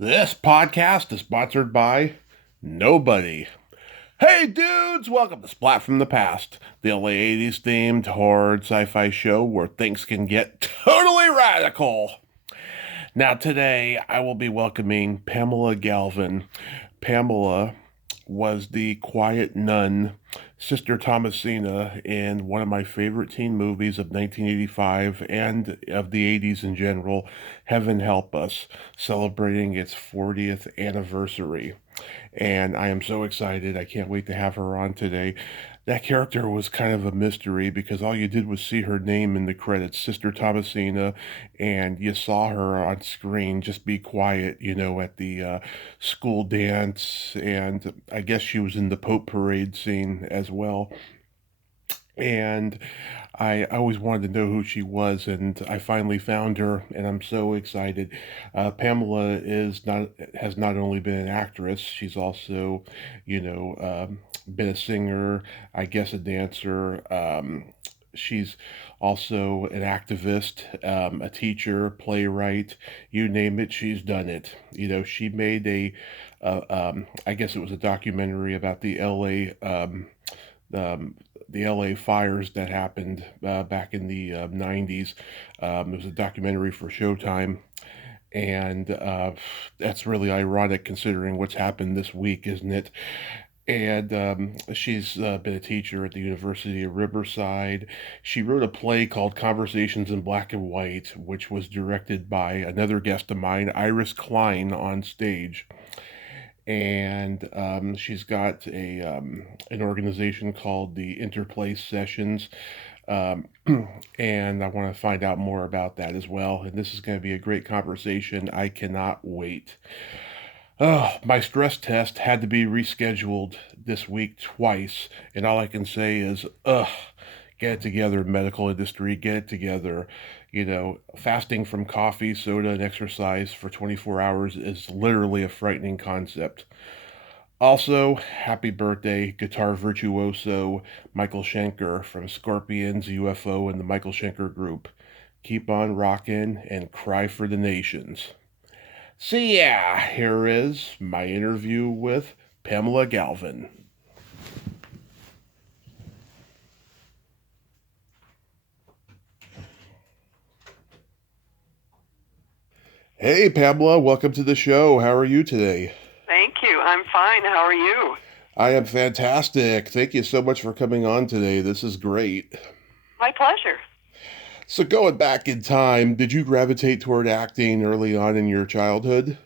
This podcast is sponsored by nobody. Hey dudes, welcome to Splat from the Past, the LA 80s themed horror sci-fi show where things can get totally radical. Now today I will be welcoming Pamela Galvin. Pamela was the quiet nun, Sister Thomasina, in one of my favorite teen movies of 1985 and of the 80s in general, Heaven Help Us, celebrating its 40th anniversary. And I am so excited. I can't wait to have her on today. That character was kind of a mystery because all you did was see her name in the credits, Sister Thomasina, and you saw her on screen just be quiet, at the school dance. And I guess she was in the Pope Parade scene as well. And I always wanted to know who she was, and I finally found her, and I'm so excited. Pamela has not only been an actress, she's also, been a singer, I guess a dancer. She's also an activist, a teacher, playwright, you name it, she's done it. She made I guess it was a documentary about um, the LA fires that happened back in the 90s. It was a documentary for Showtime. And that's really ironic considering what's happened this week, isn't it? And she's been a teacher at the University of Riverside. She wrote a play called Conversations in Black and White, which was directed by another guest of mine, Iris Klein, on stage. And she's got an organization called the Interplay Sessions, um, and I want to find out more about that as well. And this is going to be a great conversation. I cannot wait. Oh, my stress test had to be rescheduled this week twice, and all I can say is, ugh, get it together, medical industry, get it together. Fasting from coffee, soda, and exercise for 24 hours is literally a frightening concept. Also, happy birthday, guitar virtuoso Michael Schenker from Scorpions, UFO, and the Michael Schenker Group. Keep on rockin' and cry for the nations. So yeah, here is my interview with Pamela Galvin. Hey Pamela, welcome to the show. How are you today? Thank you. I'm fine. How are you? I am fantastic. Thank you so much for coming on today. This is great. My pleasure. So, going back in time, did you gravitate toward acting early on in your childhood?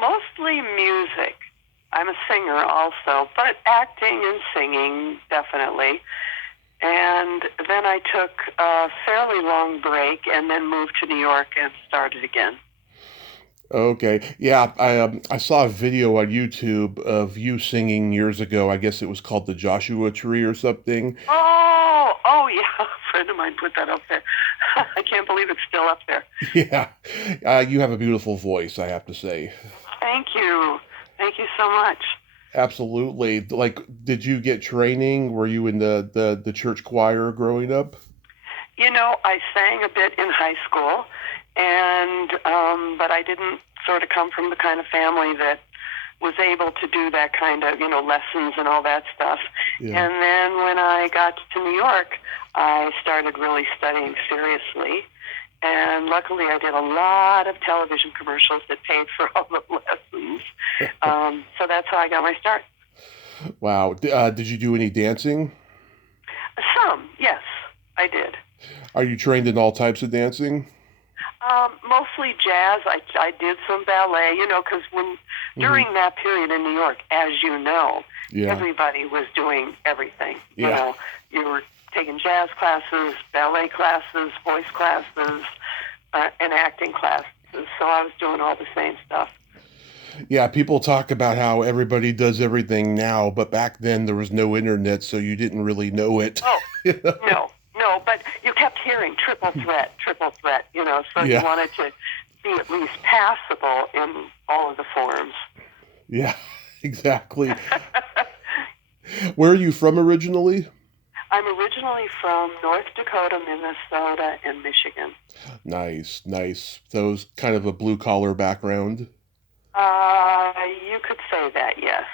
Mostly music. I'm a singer also, but acting and singing, definitely. And then I took a fairly long break and then moved to New York and started again. Okay. Yeah, I saw a video on YouTube of you singing years ago. I guess it was called the Joshua Tree or something. Oh, yeah. A friend of mine put that up there. I can't believe it's still up there. Yeah. You have a beautiful voice, I have to say. Thank you. Thank you so much. Absolutely. Like, did you get training? Were you in the church choir growing up? I sang a bit in high school, and but I didn't sort of come from the kind of family that was able to do that kind of lessons and all that stuff. Yeah. And then when I got to New York, I started really studying seriously. And luckily, I did a lot of television commercials that paid for all the lessons. So that's how I got my start. Wow. Did you do any dancing? Some, yes, I did. Are you trained in all types of dancing? Mostly jazz. I did some ballet, because Hmm. during that period in New York, as you know, Yeah. everybody was doing everything. Yeah. You were taking jazz classes, ballet classes, voice classes, and acting classes. So I was doing all the same stuff. Yeah, people talk about how everybody does everything now, but back then there was no internet, so you didn't really know it. Oh, no, no, but you kept hearing triple threat, so you Yeah, wanted to be at least passable in all of the forms. yeah, exactly. Where are you from originally? I'm originally from North Dakota, Minnesota, and Michigan. Nice, nice. Those kind of a blue collar background. You could say that, yes.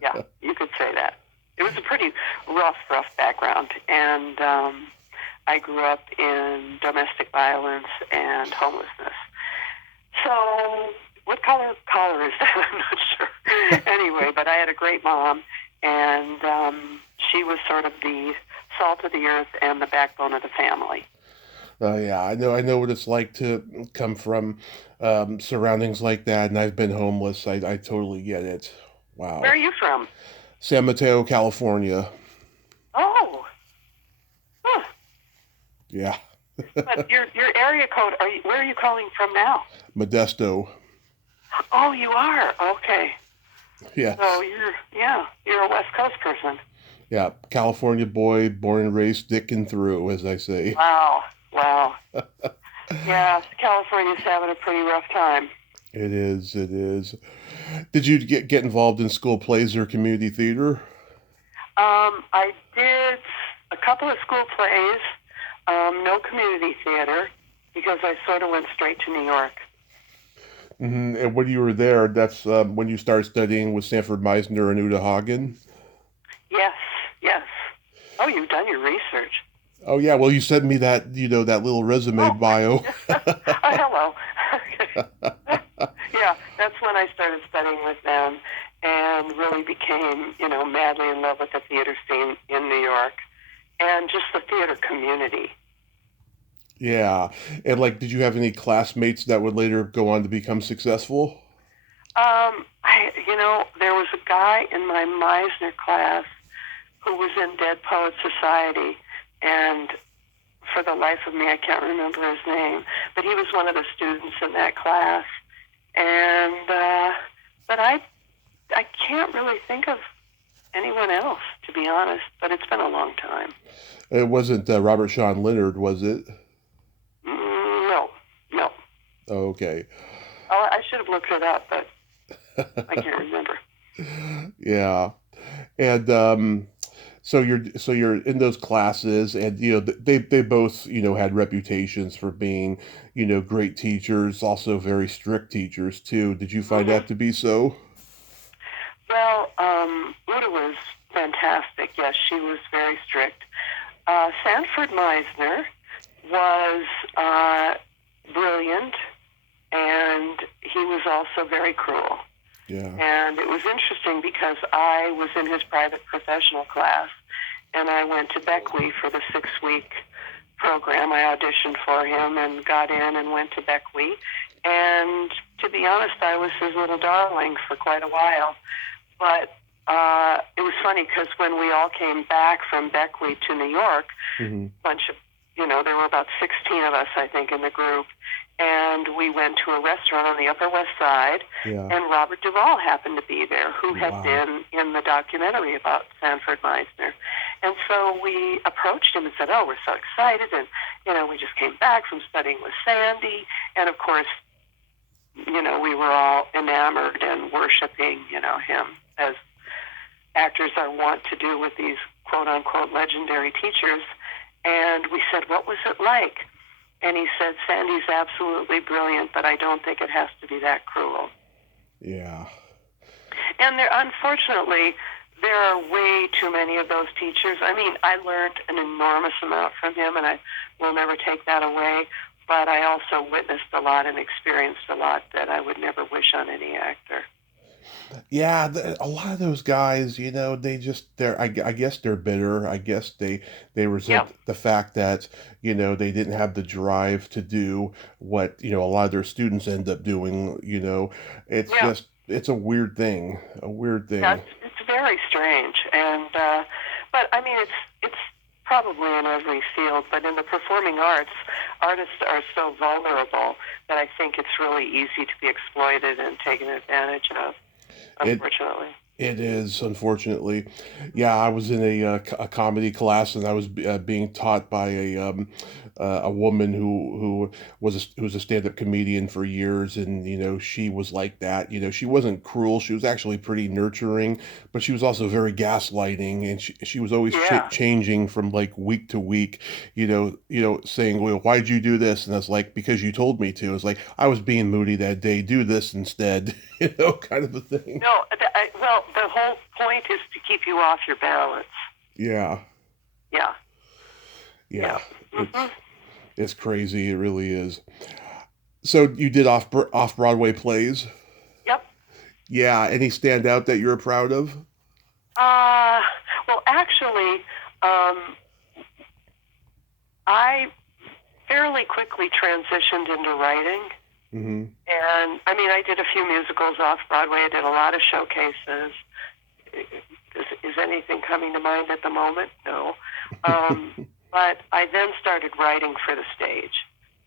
Yeah, you could say that. It was a pretty rough background, and I grew up in domestic violence and homelessness. So, what color is that? I'm not sure. Anyway, but I had a great mom, and she was sort of the salt of the earth and the backbone of the family. Oh yeah, I know what it's like to come from surroundings like that, and I've been homeless. I totally get it. Where Wow. are you from? San Mateo, California. Oh, huh. Yeah. But your area code. Where are you calling from now? Modesto. Oh, you are. Okay. So Yes. you're a West Coast person. Yeah. California boy, born and raised, sticking through, as I say. Wow. Wow. Yeah, California's having a pretty rough time. It is. It is. Did you get involved in school plays or community theater? I did a couple of school plays, no community theater, because I sort of went straight to New York. And when you were there, that's when you started studying with Sanford Meisner and Uta Hagen. Yes, yes. Oh, you've done your research. Oh yeah, well you sent me that that little resume Oh, bio. hello. Yeah, that's when I started studying with them and really became, madly in love with the theater scene in New York and just the theater community. Yeah, and like, did you have any classmates that would later go on to become successful? There was a guy in my Meisner class who was in Dead Poets Society, and for the life of me, I can't remember his name, but he was one of the students in that class, and but I can't really think of anyone else, to be honest. But it's been a long time. It wasn't Robert Sean Leonard, was it? No, no. Okay. Oh, I should have looked it up, but I can't remember. Yeah, and so you're in those classes, and they both had reputations for being great teachers, also very strict teachers too. Did you find Hmm. that to be so? Well, Uta was fantastic. Yes, she was very strict. Sanford Meisner was brilliant, and he was also very cruel. Yeah. And it was interesting because I was in his private professional class, and I went to Beckley for the 6-week program. I auditioned for him and got in and went to Beckley. And to be honest, I was his little darling for quite a while. But it was funny because when we all came back from Beckley to New York, Hmm. bunch of, there were about 16 of us, I think, in the group. And we went to a restaurant on the Upper West Side, Yeah. and Robert Duvall happened to be there, who had Wow. been in the documentary about Sanford Meisner. And so we approached him and said, oh, we're so excited. And, we just came back from studying with Sandy. And, of course, we were all enamored and worshiping, him, as actors are wont to do with these quote-unquote legendary teachers. And we said, what was it like? And he said, Sandy's absolutely brilliant, but I don't think it has to be that cruel. Yeah. And unfortunately, there are way too many of those teachers. I mean, I learned an enormous amount from him, and I will never take that away. But I also witnessed a lot and experienced a lot that I would never wish on any actor. Yeah, a lot of those guys, I guess they're bitter. I guess they Yeah, resent the fact that, they didn't have the drive to do what, a lot of their students end up doing. It's yeah. just, it's a weird Yeah, thing. it's very strange, and but I mean, it's probably in every field, but in the performing arts, artists are so vulnerable that I think it's really easy to be exploited and taken advantage of. It Unfortunately. It is, unfortunately. Yeah, I was in a comedy class, and I was being taught by a woman who who was a stand-up comedian for years, and she was like that. She wasn't cruel. She was actually pretty nurturing, but she was also very gaslighting, and she was always Yeah. changing from like week to week. Saying, "Well, why'd you do this?" And I was like, "Because you told me to." It's like I was being moody that day. Do this instead, kind of a thing. No, well, the whole point is to keep you off your balance. Yeah. Yeah. Yeah. Yeah, Hmm. it's crazy. It really is. So you did off Broadway plays? Yep. Yeah. Any stand out that you're proud of? Uh, well, actually, um, I fairly quickly transitioned into writing. Mm-hmm. And I mean, I did a few musicals off Broadway. I did a lot of showcases. Is anything coming to mind at the moment? No. But I then started writing for the stage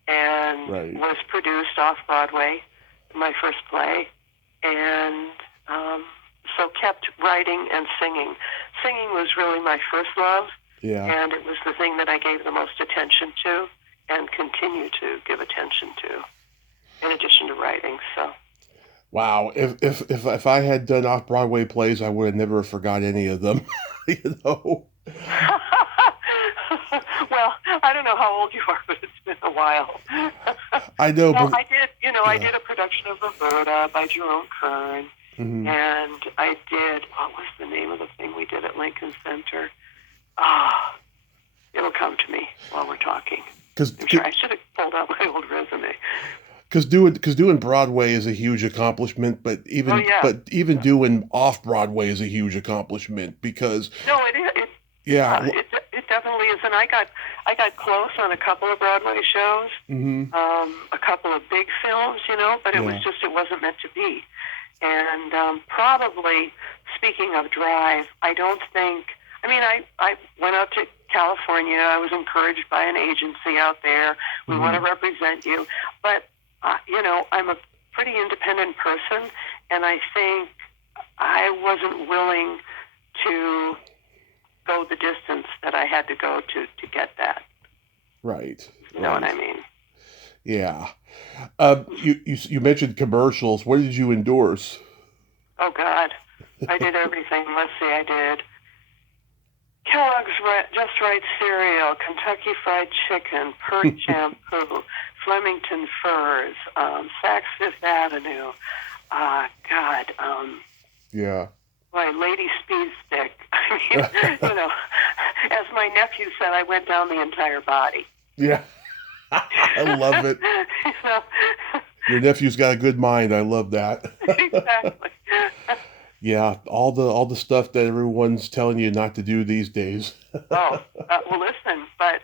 and Right. was produced off Broadway, my first play, and so kept writing and singing. Singing was really my first love, Yeah. and it was the thing that I gave the most attention to and continue to give attention to, in addition to writing. So. Wow. If I had done off Broadway plays, I would have never forgot any of them. you know. Well, I don't know how old you are, but it's been a while. I know, Well, but I yeah. did a production of Roberta by Jerome Kern, Mm-hmm. and I did, what was the name of the thing we did at Lincoln Center? Ah, it'll come to me while we're talking. Because I'm sure I should have pulled out my old resume. Because doing Broadway is a huge accomplishment, but Oh, yeah. even doing off Broadway is a huge accomplishment because No, it is. yeah. It definitely is, and I got close on a couple of Broadway shows, Mm-hmm. a couple of big films, but Yeah. it wasn't meant to be. And probably, speaking of drive, I don't think. I mean, I went out to California. I was encouraged by an agency out there. We want to Mm-hmm. represent you, but I'm a pretty independent person, and I think I wasn't willing to go the distance that I had to go to get that. Right. You know what Right. I mean? Yeah. You mentioned commercials. What did you endorse? Oh God, I did everything. Let's see, I did Kellogg's Just Right cereal, Kentucky Fried Chicken, Pert shampoo, Flemington Furs, Saks Fifth Avenue. God, Yeah. my Lady Speed Stick. I mean, as my nephew said, I went down the entire body. Yeah. I love it. you know, Your nephew's got a good mind. I love that. exactly. Yeah, all the stuff that everyone's telling you not to do these days. Oh, well, listen, but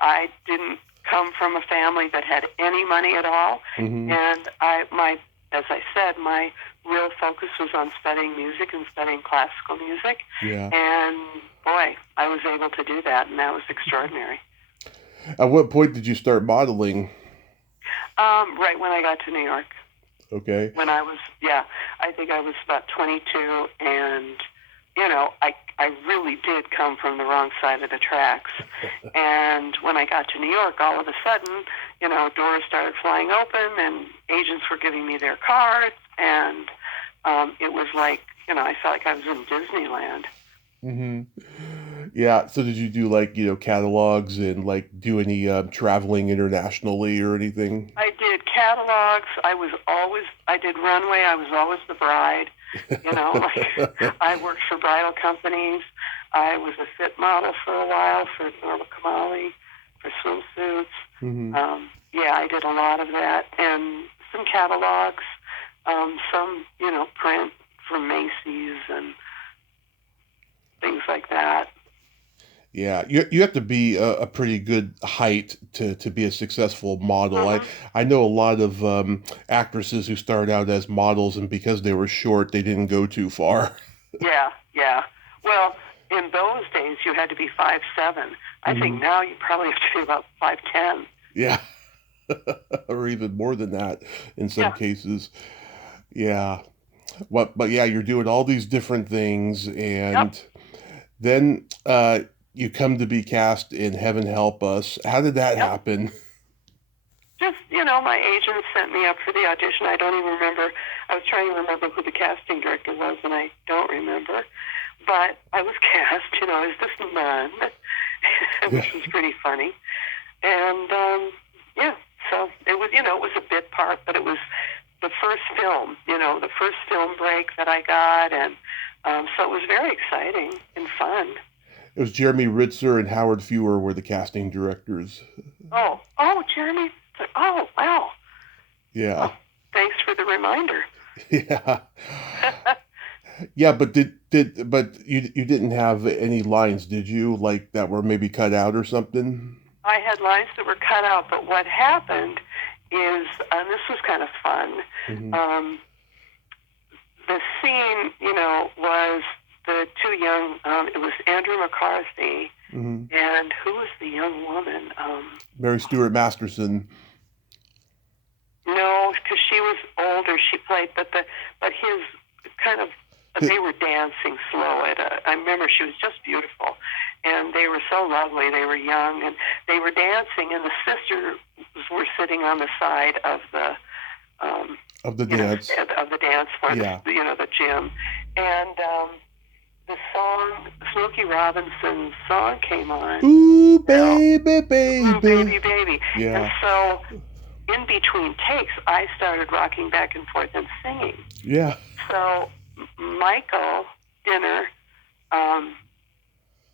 I didn't come from a family that had any money at all, Hmm. and as I said, my real focus was on studying music and studying classical music, Yeah. and boy, I was able to do that, and that was extraordinary. At what point did you start modeling? Right when I got to New York, Okay. when I think I was about 22, and I really did come from the wrong side of the tracks. And when I got to New York, all of a sudden, doors started flying open, and agents were giving me their cards, and it was like, I felt like I was in Disneyland. Hmm. Yeah. So did you do like, catalogs and like do any traveling internationally or anything? I did catalogs. I did runway. I was always the bride. Like I worked for bridal companies. I was a fit model for a while for Norma Kamali, for swimsuits. Hmm. Yeah, I did a lot of that, and some catalogs, some print for Macy's and things like that. Yeah, you have to be a pretty good height to be a successful model. I Hmm. I know a lot of actresses who started out as models, and because they were short, they didn't go too far. Yeah, yeah. Well, in those days, you had to be 5'7". I Hmm. think now you probably have to be about 5'10". Yeah, or even more than that in some Yeah. cases. Yeah. But yeah, you're doing all these different things, Yep. and then you come to be cast in Heaven Help Us. How did that Yep. happen? Just, my agent sent me up for the audition. I don't even remember. I was trying to remember who the casting director was, and I don't remember. But I was cast, as this nun, Yeah. which was pretty funny. And, yeah, so it was a bit part, but it was the first film, the first film break that I got. And so it was very exciting and fun. It was Jeremy Ritzer and Howard Fewer were the casting directors. Oh, Jeremy. Oh, wow. Yeah. Oh, thanks for the reminder. Yeah. Yeah, but but you didn't have any lines, did you? Like that were maybe cut out or something? I had lines that were cut out, but what happened is, and this was kind of fun, Hmm. the scene, was the two young, it was Andrew McCarthy, Hmm. and who was the young woman? Mary Stuart Masterson. No, because she was older. She played, but his kind of, they were dancing slow at I remember she was just beautiful, and they were so lovely. They were young, and they were dancing, and the sisters were sitting on the side of the, Of the dance. of the dance floor, Yeah. the gym, and the song, Smokey Robinson's song came on. Ooh, Now, baby, Ooh, baby. baby, baby. And Yeah. so in between takes, I started rocking back and forth and singing. Yeah. So Michael Dinner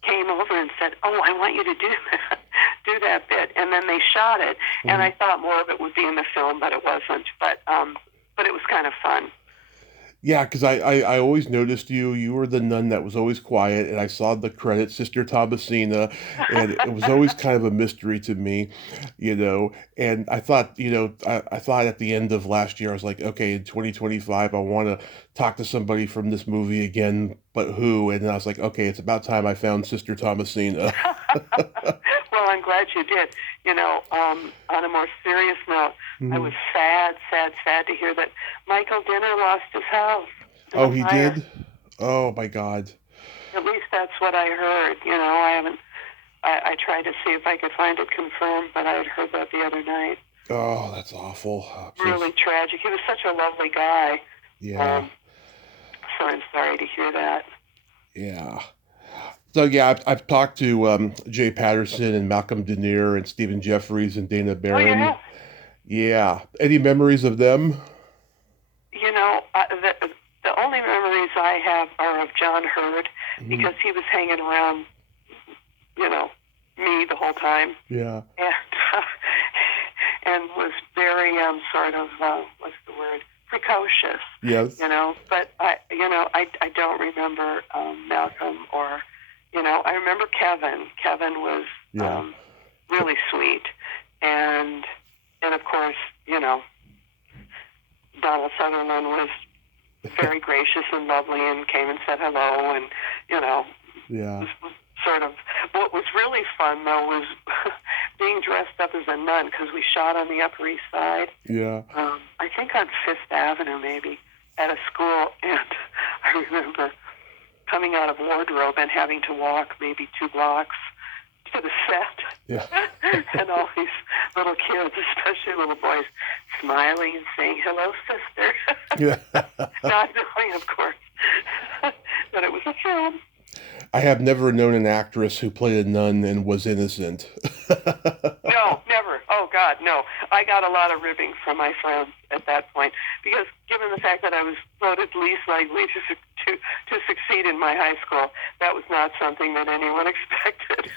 came over and said, "Oh, I want you to do that, do that bit." And then they shot it, and I thought more of it would be in the film, but it wasn't. But it was kind of fun. Yeah, because I always noticed you. You were the nun that was always quiet, and I saw the credit, Sister Thomasina, and it was always kind of a mystery to me, you know. And I thought, I thought at the end of last year, I was like, okay, in 2025, I want to talk to somebody from this movie again, but who? And I was like, okay, it's about time I found Sister Thomasina. Well, I'm glad you did. On a more serious note, I was Mhm. sad, sad, sad to hear that Michael Dinner lost his house in Oh, the he fire. did? Oh my God. At least that's what I heard. I haven't. I tried to see if I could find it confirmed, but I had heard that the other night. Oh, that's awful. Really tragic. He was such a lovely guy. Yeah, Um, so I'm sorry to hear that. yeah. So yeah, I've talked to Jay Patterson and Malcolm Denier and Stephen Jeffries and Dana Oh, you Barron. have. Yeah. Any memories of them? The only memories I have are of John Hurd Mhm. because he was hanging around, you know, me the whole time, Yeah. and and was very sort of what's the word, precocious, Yes. But I don't remember Malcolm or I remember Kevin. Kevin was Yeah. really sweet, and of course Donald Sutherland was very gracious and lovely and came and said hello and Yeah. was sort of what was really fun though was being dressed up as a nun because we shot on the Upper East Side. Yeah. I think on Fifth Avenue maybe at a school, and I remember coming out of wardrobe and having to walk maybe 2 blocks to the set. Yeah. And all these little kids, especially little boys, smiling and saying, "Hello, sister." Yeah. Not knowing, of course, that it was a film. I have never known an actress who played a nun and was innocent. No, never. Oh, God, no. I got a lot of ribbing from my friends at that point because given the fact that I was voted least likely to succeed in my high school, that was not something that anyone expected.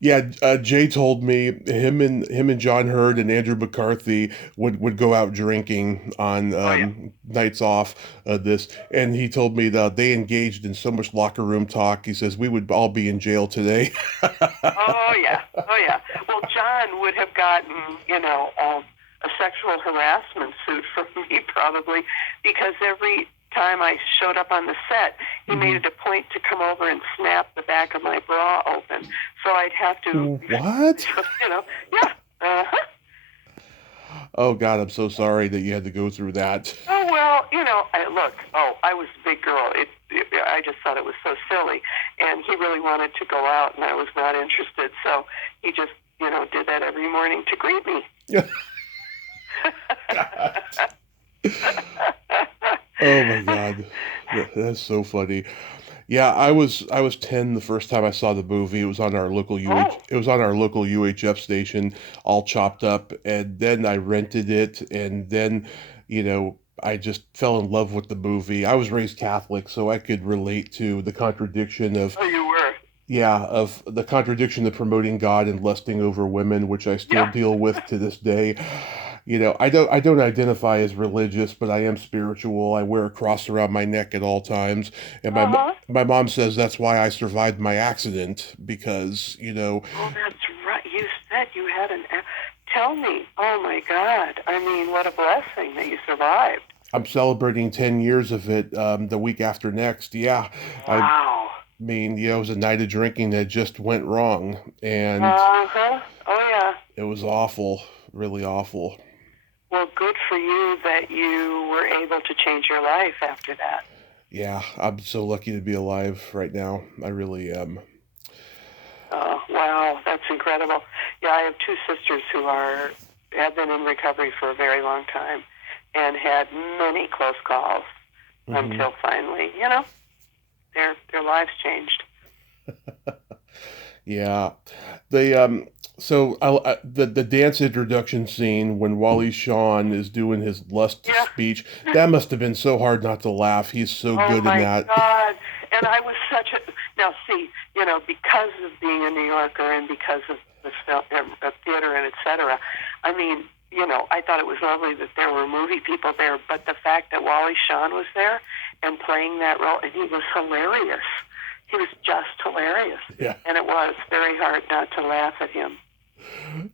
Yeah, Jay told me him and John Hurd and Andrew McCarthy would go out drinking on Oh, yeah. nights off this, and he told me that they engaged in so much locker room talk. He says we would all be in jail today. Oh, yeah. Oh, yeah. Well, John would have gotten, a sexual harassment suit from me probably because every time I showed up on the set, he made it a point to come over and snap the back of my bra open. So I'd have to, What? yeah. Uh-huh. Oh God, I'm so sorry that you had to go through that. Oh well, I was a big girl. I just thought it was so silly, and he really wanted to go out, and I was not interested. So he just, did that every morning to greet me. Oh my God, that's so funny. Yeah, I was 10 the first time I saw the movie. It was on our local Oh, UHF station, all chopped up, and then I rented it, and then, I just fell in love with the movie. I was raised Catholic, so I could relate to the contradiction of, oh, you were. yeah, of the contradiction of promoting God and lusting over women, which I still Yeah. deal with to this day. I don't identify as religious, but I am spiritual. I wear a cross around my neck at all times, and Uh huh. my mom says that's why I survived my accident because, Oh, that's right. You said you had Tell me. Oh my God. I mean, what a blessing that you survived. I'm celebrating 10 years of it the week after next. Yeah, I Wow. mean, it was a night of drinking that just went wrong, and Uh huh. Oh yeah. it was awful, really awful. Well, good for you that you were able to change your life after that. Yeah, I'm so lucky to be alive right now. I really am. Oh, wow, that's incredible. Yeah, I have two sisters who have been in recovery for a very long time and had many close calls Hmm. until finally, their lives changed. Yeah, the so the dance introduction scene when Wally Shawn is doing his lust Yeah. speech, that must have been so hard not to laugh. He's so Oh good in my that. God. And I was such a now see, because of being a New Yorker and because of the theater and et cetera, I mean, I thought it was lovely that there were movie people there, but the fact that Wally Shawn was there and playing that role, and he was hilarious. He was just hilarious. Yeah, And it was very hard not to laugh at him.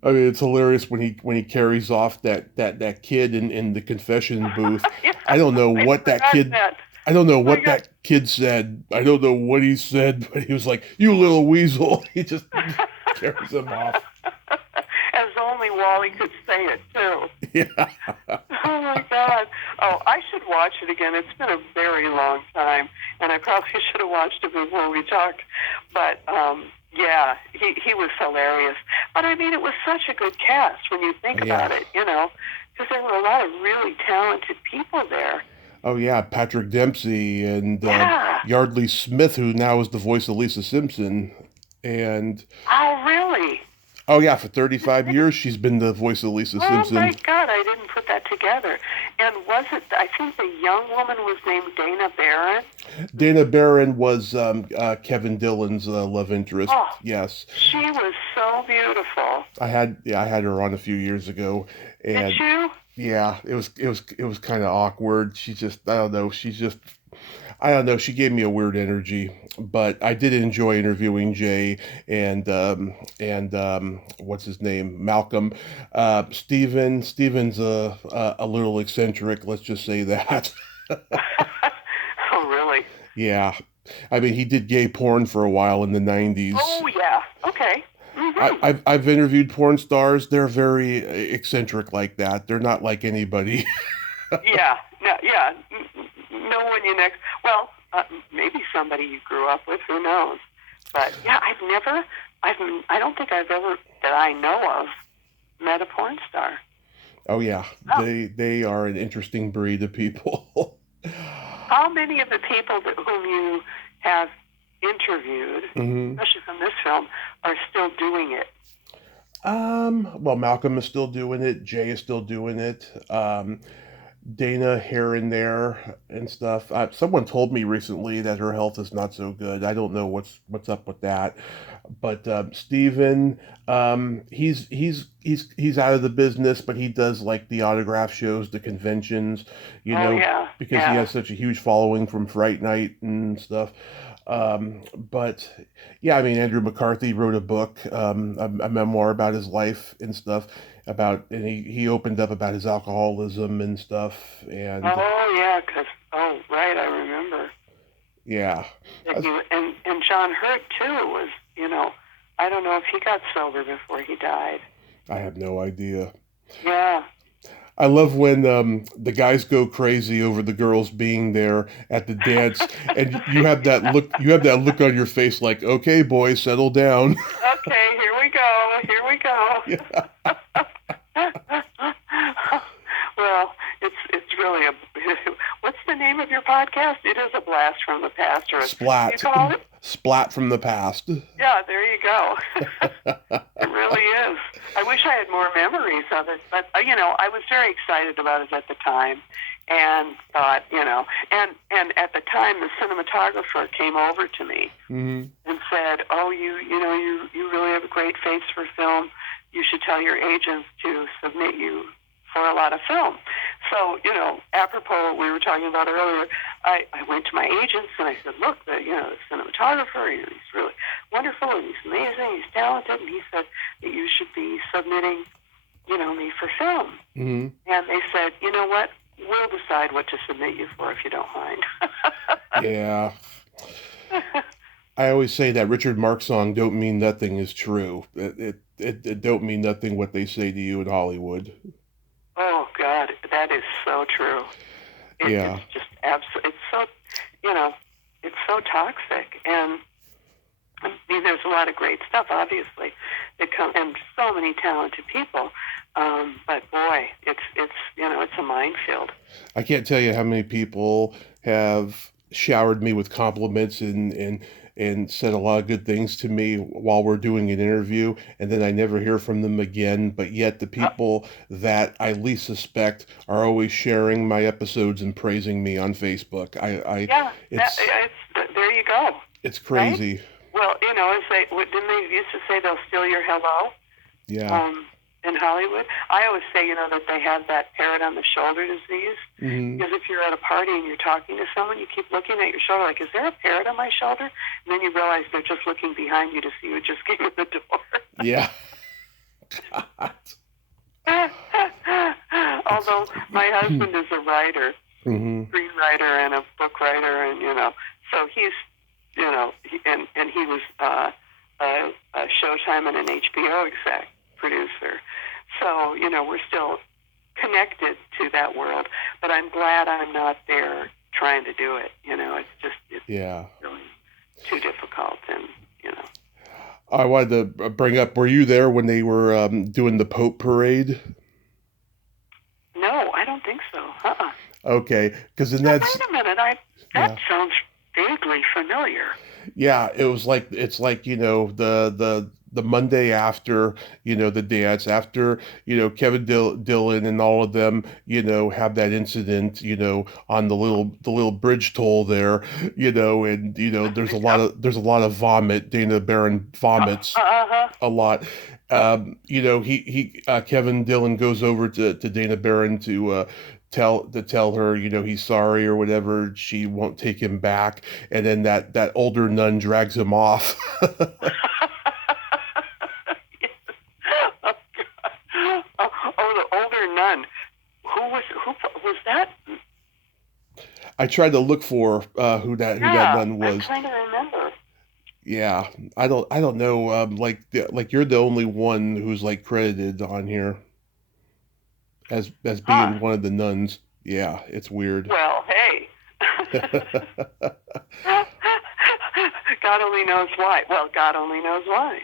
I mean it's hilarious when he carries off that kid in the confession booth. Yeah, I don't know I what that forgot kid. that. I don't know I what got that kid said. I don't know what he said, but he was like, "You little weasel." He just carries him off. as only Wally could say it too. Yeah. Oh my God! Oh, I should watch it again. It's been a very long time, and I probably should have watched it before we talked. But yeah, he was hilarious. But I mean, it was such a good cast when you think Oh yeah. about it, because there were a lot of really talented people there. Oh yeah, Patrick Dempsey and Yeah. Yardley Smith, who now is the voice of Lisa Simpson, and Oh, really? oh yeah, for 35 years she's been the voice of Lisa Oh Simpson. my God, I didn't put that together. And was it? I think the young woman was named Dana Barron. Dana Barron was Kevin Dillon's love interest. Oh, Yes, she was so beautiful. I had her on a few years ago, Did and you? yeah, it was kind of awkward. She just I don't know. I don't know. She gave me a weird energy, but I did enjoy interviewing Jay and what's his name, Malcolm. Steven's a little eccentric. Let's just say that. Oh, really? Yeah, I mean he did gay porn for a while in the '90s. Oh, yeah. Okay. I've interviewed porn stars. They're very eccentric like that. They're not like anybody. Yeah. No, yeah. No one you next. Well, maybe somebody you grew up with. Who knows? But yeah, I don't think I've ever, that I know of, met a porn star. Oh yeah, Oh. they are an interesting breed of people. How many of the people whom you have interviewed, Hmm. especially from this film, are still doing it? Well, Malcolm is still doing it. Jay is still doing it. Dana here and there and stuff. Someone told me recently that her health is not so good. I don't know what's up with that. But Steven, he's out of the business, but he does like the autograph shows, the conventions, Oh yeah, because he yeah. has such a huge following from Fright Night and stuff. But yeah, I mean, Andrew McCarthy wrote a book, a memoir about his life and stuff and he opened up about his alcoholism and stuff and Oh yeah, right, I remember yeah. that I, and John Hurt too was, I don't know if he got sober before he died. I have no idea. Yeah, I love when the guys go crazy over the girls being there at the dance, and you have that look. You have that look on your face, like, "Okay, boys, settle down." Okay, here we go. Here we go. Yeah. Well, it's really a. What's the name of your podcast? It is a blast from the past, or you Splat, call it? splat from the past. Yeah, there you go. It really is. I wish I had more memories of it, but I was very excited about it at the time, and thought, and at the time the cinematographer came over to me Hmm. and said, "Oh, you really have a great face for film. You should tell your agents to submit you for a lot of film." So, apropos what we were talking about earlier, I went to my agents and I said, "Look, the cinematographer, he's really wonderful and he's amazing, he's talented," and he said that you should be submitting, me for film. Hmm. And they said, "You know what? We'll decide what to submit you for if you don't mind." Yeah. I always say that Richard Marx song "Don't Mean Nothing" is true. It don't mean nothing what they say to you in Hollywood. Oh God, that is so true. Yeah. It's just absolutely. It's so, you know, it's so toxic, and I mean, there's a lot of great stuff, obviously, that come, and so many talented people. But boy, it's a minefield. I can't tell you how many people have showered me with compliments and said a lot of good things to me while we're doing an interview, and then I never hear from them again. But yet the Uh, people that I least suspect are always sharing my episodes and praising me on Facebook. yeah, It's there you go, it's right? crazy. Well, as didn't they used to say they'll steal your hello? Yeah. Um, in Hollywood, I always say, that they have that parrot on the shoulder disease. Hmm. Because if you're at a party and you're talking to someone, you keep looking at your shoulder, like, is there a parrot on my shoulder? And then you realize they're just looking behind you to see who just came in the door. Yeah. God. It's Although my husband is a writer, hmm. screenwriter, and a book writer, and so he's, and he was a Showtime and an HBO exec producer. So we're still connected to that world, but I'm glad I'm not there trying to do it. It's Yeah. really too difficult, and I wanted to bring up, were you there when they were doing the Pope parade? no, I don't think so. Okay, because then Now, that's wait a minute, that yeah, sounds vaguely familiar. yeah. It was like it's like the Monday after the dance after Kevin Dillon and all of them have that incident on the little bridge toll there and there's a lot of vomit. Dana Barron vomits Uh-huh. a lot. He Kevin Dillon goes over to Dana Barron to tell her he's sorry or whatever. She won't take him back, and then that older nun drags him off. Yes. Oh, God. Oh, the older nun. Who was that? I tried to look for who that Yeah, nun I'm was. trying to remember. Yeah, I don't know. Like you're the only one who's like credited on here as Huh. being one of the nuns. Yeah, it's weird. Well, hey. God only knows why. Well, God only knows why.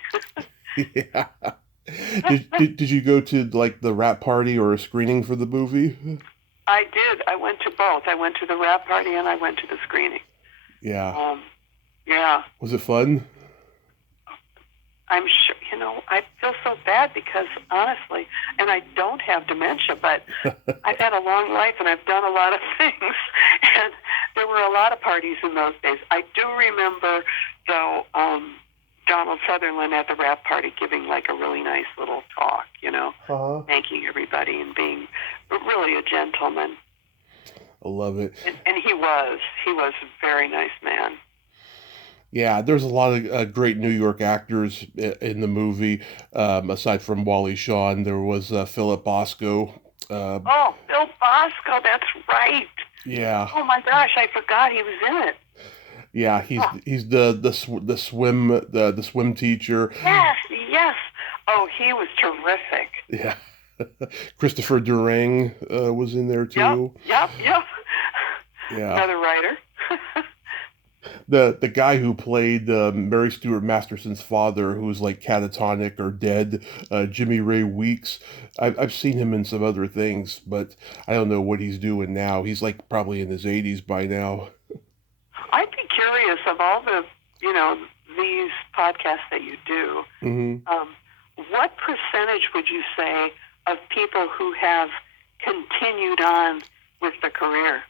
Yeah. Did you go to like the wrap party or a screening for the movie? I did. I went to both. I went to the wrap party and I went to the screening. Yeah. Um, yeah. Was it fun? I'm sure, I feel so bad because honestly, and I don't have dementia, but I've had a long life and I've done a lot of things. And there were a lot of parties in those days. I do remember, though, Donald Sutherland at the wrap party giving like a really nice little talk, Huh? thanking everybody and being really a gentleman. I love it. And he was a very nice man. Yeah, there's a lot of great New York actors in the movie. Aside from Wally Shawn, there was Philip Bosco. Uh, Oh, Bill Bosco, that's right. yeah, Oh my gosh, I forgot he was in it. yeah, Oh, he's the swim teacher. yes, yes. Oh, he was terrific. Yeah, Christopher Durang was in there Yep, too. yep, yep. Yeah. Another writer. The guy who played Mary Stuart Masterson's father, who was like catatonic or dead, Jimmy Ray Weeks. I've seen him in some other things, but I don't know what he's doing now. He's like probably in his 80s by now. I'd be curious of all the, you know, these podcasts that you do. Hmm. What percentage would you say of people who have continued on with the career?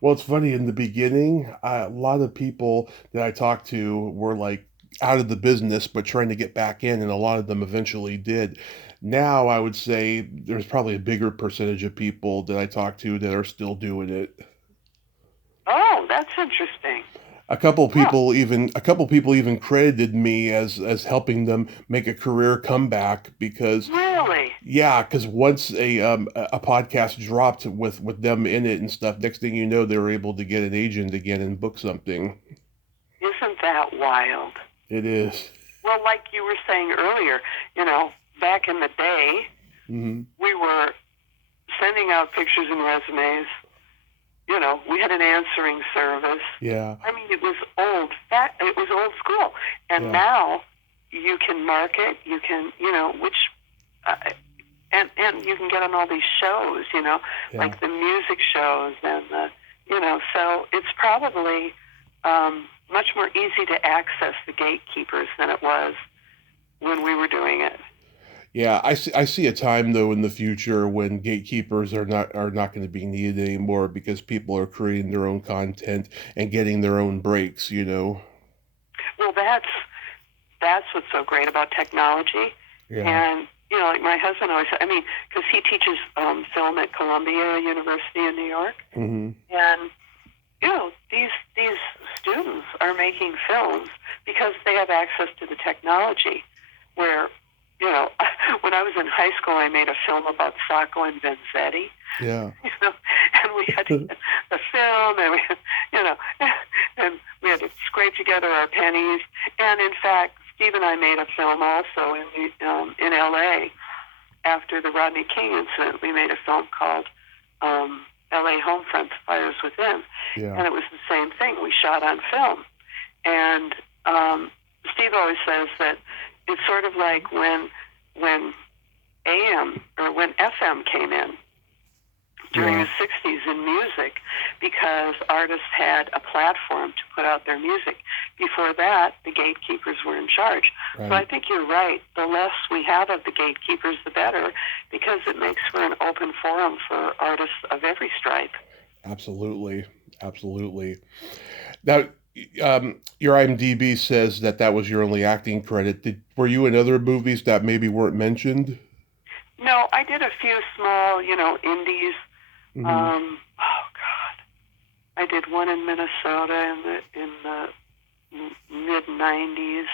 Well, it's funny, in the beginning, a lot of people that I talked to were like out of the business, but trying to get back in, and a lot of them eventually did. Now, I would say there's probably a bigger percentage of people that I talk to that are still doing it. Oh, that's interesting. Huh. A couple people even credited me as helping them make a career comeback because Really? yeah, because once a podcast dropped with them in it and stuff, next thing you know, they were able to get an agent again and book something. Isn't that wild? It is. Well, like you were saying earlier, you know, back in the day, Hmm. we were sending out pictures and resumes. You know, we had an answering service. Yeah, I mean, it was it was old school. And yeah, now you can market, you can, you know, uh, and you can get on all these shows, you know, yeah. like the music shows and the, you know, so it's probably much more easy to access the gatekeepers than it was when we were doing it. Yeah, I see a time though in the future when gatekeepers are not going to be needed anymore because people are creating their own content and getting their own breaks, you know. Well, that's what's so great about technology. Yeah. And, you know, like my husband always said, I mean, because he teaches film at Columbia University in New York. Hmm. And, you know, these students are making films because they have access to the technology. Where, you know, when I was in high school, I made a film about Sacco and Vanzetti. Yeah. You know, and we had to get the film, and you know, and we had to scrape together our pennies. And in fact, Steve and I made a film also in L.A. after the Rodney King incident. We made a film called L.A. Homefront: Fires Within, Yeah. and it was the same thing. We shot on film, and Steve always says that it's sort of like when AM or when FM came in during Yeah. the 60s in music, because artists had a platform to put out their music. Before that, the gatekeepers were in charge. So I Right. think you're right. The less we have of the gatekeepers, the better, because it makes for an open forum for artists of every stripe. Absolutely. Absolutely. Now, your IMDb says that that was your only acting credit. Were you in other movies that maybe weren't mentioned? No, I did a few small, you know, indies. Hmm. Oh God, I did one in Minnesota in the mid '90s.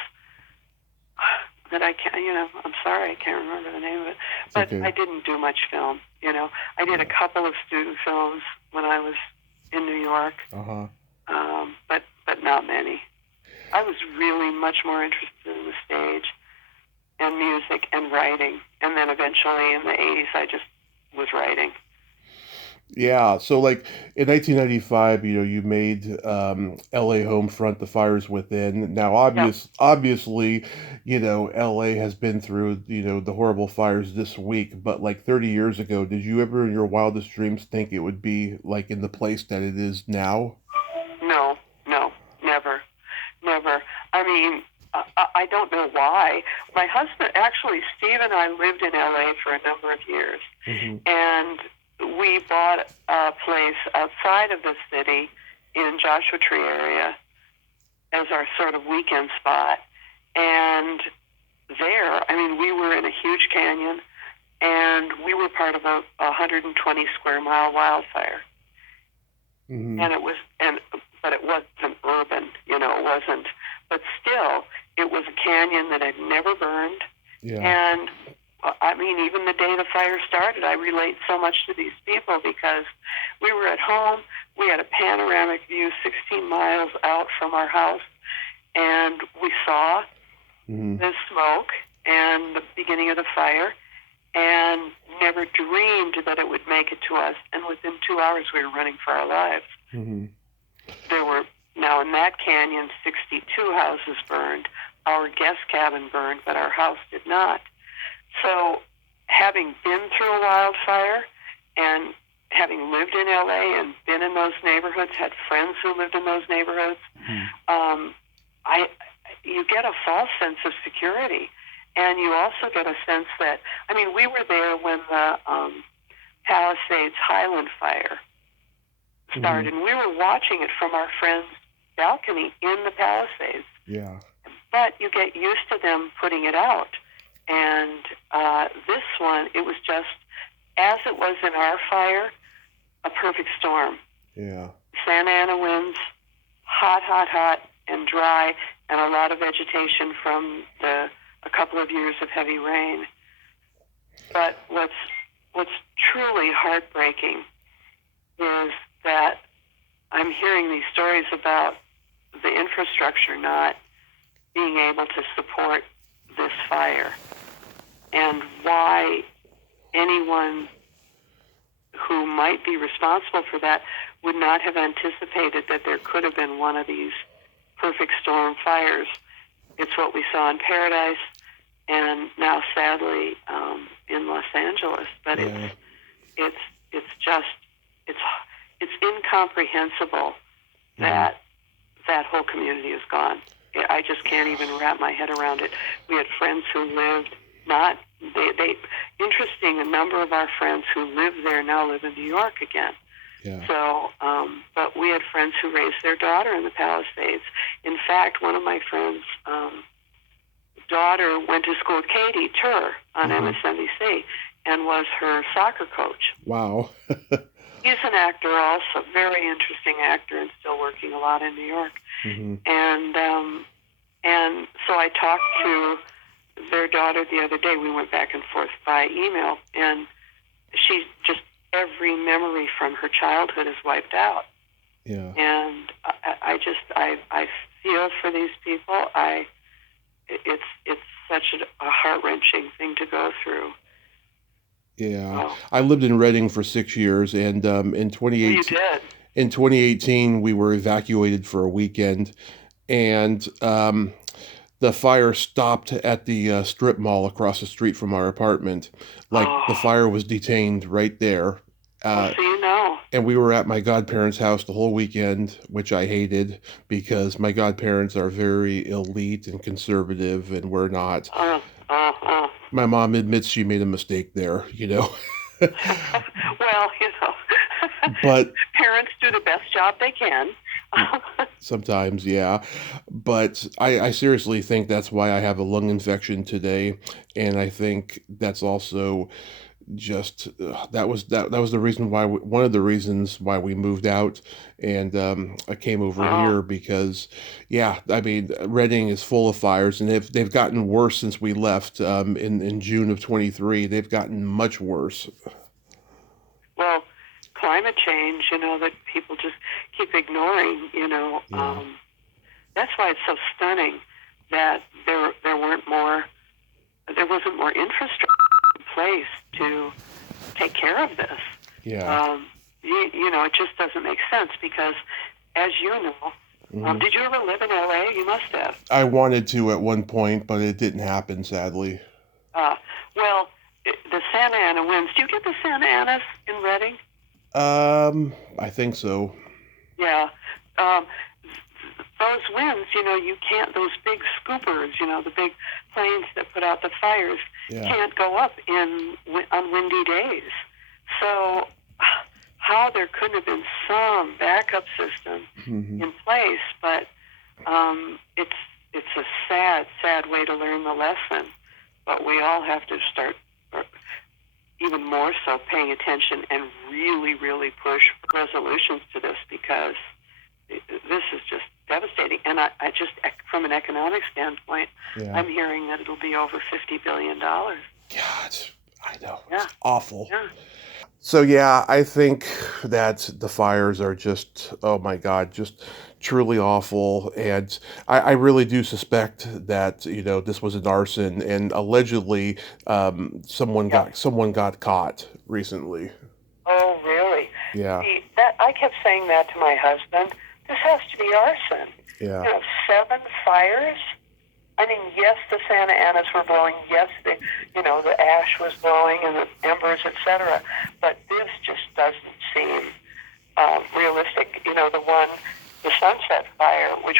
That I can't, you know, I'm sorry, I can't remember the name of it. It's But I okay. didn't do much film. You know, I did a Yeah. couple of student films when I was in New York, Uh-huh. but not many. I was really much more interested in the stage and music and writing, and then eventually in the '80s, I just was writing. Yeah, so like in 1995, you know, you made LA Homefront, The Fires Within. Now, Yep. obviously, you know, LA has been through, you know, the horrible fires this week, but like 30 years ago, did you ever in your wildest dreams think it would be like in the place that it is now? No, no, never, never. I mean, I don't know why. My husband, actually, Steve and I lived in LA for a number of years, Hmm. and we bought a place outside of the city in Joshua Tree area as our sort of weekend spot. And there, I mean, we were in a huge canyon, and we were part of a 120 square mile wildfire. Hmm. And but it wasn't urban, you know, it wasn't. But still, it was a canyon that had never burned. Yeah. And I mean, even the day the fire started, I relate so much to these people because we were at home. We had a panoramic view 16 miles out from our house, and we saw Hmm. the smoke and the beginning of the fire. and never dreamed that it would make it to us. And within 2 hours, we were running for our lives. Mm-hmm. There were, now in that canyon, 62 houses burned. Our guest cabin burned, but our house did not. So having been through a wildfire and having lived in LA and been in those neighborhoods, had friends who lived in those neighborhoods, you get a false sense of security. And you also get a sense that, I mean, we were there when the Palisades Highland Fire started, and we were watching it from our friend's balcony in the Palisades. Yeah. But you get used to them putting it out. And this one, it was just, as it was in our fire, a perfect storm. Yeah. Santa Ana winds, hot, hot, hot, and dry, and a lot of vegetation from a couple of years of heavy rain. But what's truly heartbreaking is that I'm hearing these stories about the infrastructure not being able to support this fire, and why anyone who might be responsible for that would not have anticipated that there could have been one of these perfect storm fires. It's what we saw in Paradise, and now sadly in Los Angeles. But it's incomprehensible that that whole community is gone. I just can't even wrap my head around it. We had friends who lived interesting, a number of our friends who live there now live in New York again. Yeah. So, but we had friends who raised their daughter in the Palisades. In fact, one of my friends' daughter went to school with Katie Tur on MSNBC and was her soccer coach. Wow. He's an actor also, very interesting actor, and still working a lot in New York. And so I talked to their daughter the other day. We went back and forth by email, and she just, every memory from her childhood is wiped out. Yeah. And I feel for these people. It's such a heart-wrenching thing to go through. Yeah. Oh. I lived in Redding for 6 years, and in 2018, You did? in 2018, we were evacuated for a weekend, and the fire stopped at the strip mall across the street from our apartment. The fire was detained right there. So you know. And we were at my godparents' house the whole weekend, which I hated because my godparents are very elite and conservative, and we're not. My mom admits she made a mistake there, you know. Well, you know. But parents do the best job they can. Sometimes, yeah. But I seriously think that's why I have a lung infection today, and I think that's also just that was the reason why one of the reasons why we moved out, and I came over here because, yeah, I mean, Redding is full of fires, and they've gotten worse since we left in June of 23. They've gotten much worse. Well, climate change, you know, that people just keep ignoring, you know. Yeah. That's why it's so stunning that there wasn't more infrastructure in place to take care of this. Yeah. You know, it just doesn't make sense because, as you know, did you ever live in LA? You must have. I wanted to at one point, but it didn't happen, sadly. Well, the Santa Ana winds. Do you get the Santa Anas in Redding? I think so. Yeah. Those winds, you know, you can't, those big scoopers, you know, the big planes that put out the fires, can't go up on windy days. So how there couldn't have been some backup system in place, but it's a sad, sad way to learn the lesson. But we all have to start even more so paying attention and really, really push resolutions to this, because this is just devastating. And I just, from an economic standpoint, I'm hearing that it'll be over $50 billion. God, I know. Yeah. It's awful. Yeah. So yeah, I think that the fires are just, oh my God, just truly awful. And I really do suspect that, this was an arson, and allegedly Yep. someone got caught recently. Oh, really? Yeah, See, that I kept saying that to my husband. This has to be arson. yeah. 7 fires. I mean, yes, the Santa Anas were blowing. Yes, the ash was blowing and the embers, etc. But this just doesn't seem realistic. The Sunset Fire, which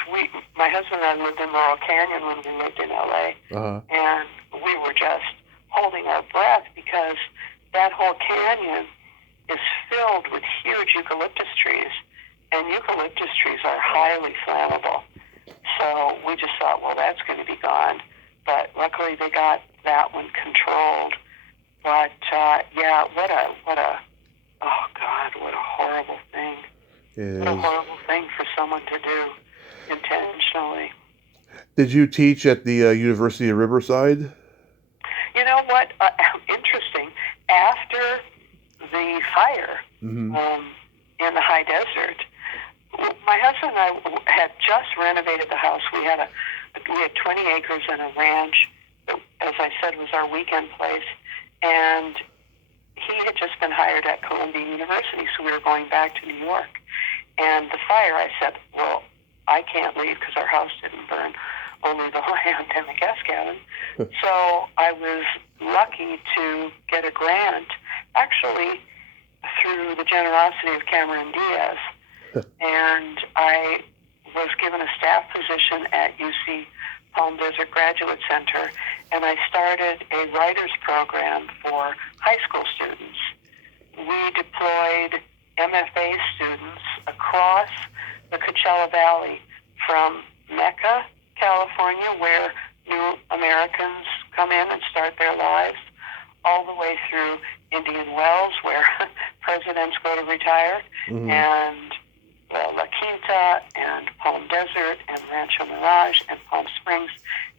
my husband and I lived in Laurel Canyon when we lived in LA, Uh-huh. and we were just holding our breath because that whole canyon is filled with huge eucalyptus trees, and eucalyptus trees are highly flammable. So we just thought, well, that's going to be gone. But luckily, they got that one controlled. But yeah, oh God, what a horrible thing! It What a is. horrible thing for someone to do intentionally. Did you teach at the University of Riverside? You know what? Interesting. After the fire Mm-hmm. in the high desert, my husband and I had just renovated the house. We had 20 acres and a ranch that, as I said, was our weekend place. And he had just been hired at Columbia University, so we were going back to New York. And the fire, I said, well, I can't leave because our house didn't burn, only the land and the guest cabin. So I was lucky to get a grant, actually through the generosity of Cameron Diaz, and I was given a staff position at UC Palm Desert Graduate Center, and I started a writers program for high school students. We deployed MFA students across the Coachella Valley from Mecca, California, where new Americans come in and start their lives, all the way through Indian Wells, where presidents go to retire, Mm-hmm. and La Quinta, and Palm Desert, and Rancho Mirage, and Palm Springs,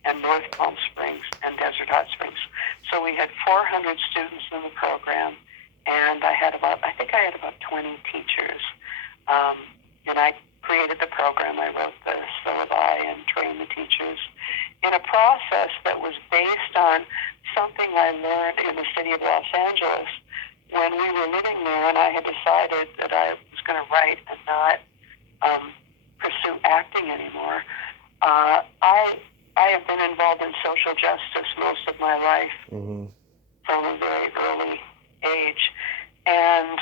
and North Palm Springs, and Desert Hot Springs. So we had 400 students in the program, and I think I had about 20 teachers. And I created the program. I wrote the syllabi and trained the teachers in a process that was based on something I learned in the city of Los Angeles when we were living there, and I had decided that I was going to write and not pursue acting anymore. I have been involved in social justice most of my life, Mm-hmm. from a very early age, and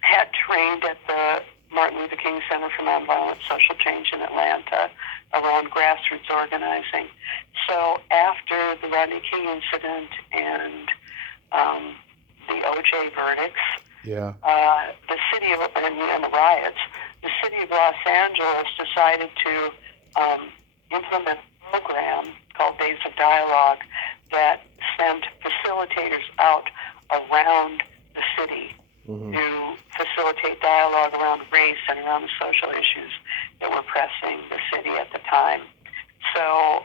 had trained at the Martin Luther King Center for Nonviolent Social Change in Atlanta around grassroots organizing. So after the Rodney King incident and the OJ verdicts, Yeah. the city of and the riots, the city of Los Angeles decided to implement a program called Days of Dialogue that sent facilitators out around the city Mm-hmm. to facilitate dialogue around race and around the social issues that were pressing the city at the time. So,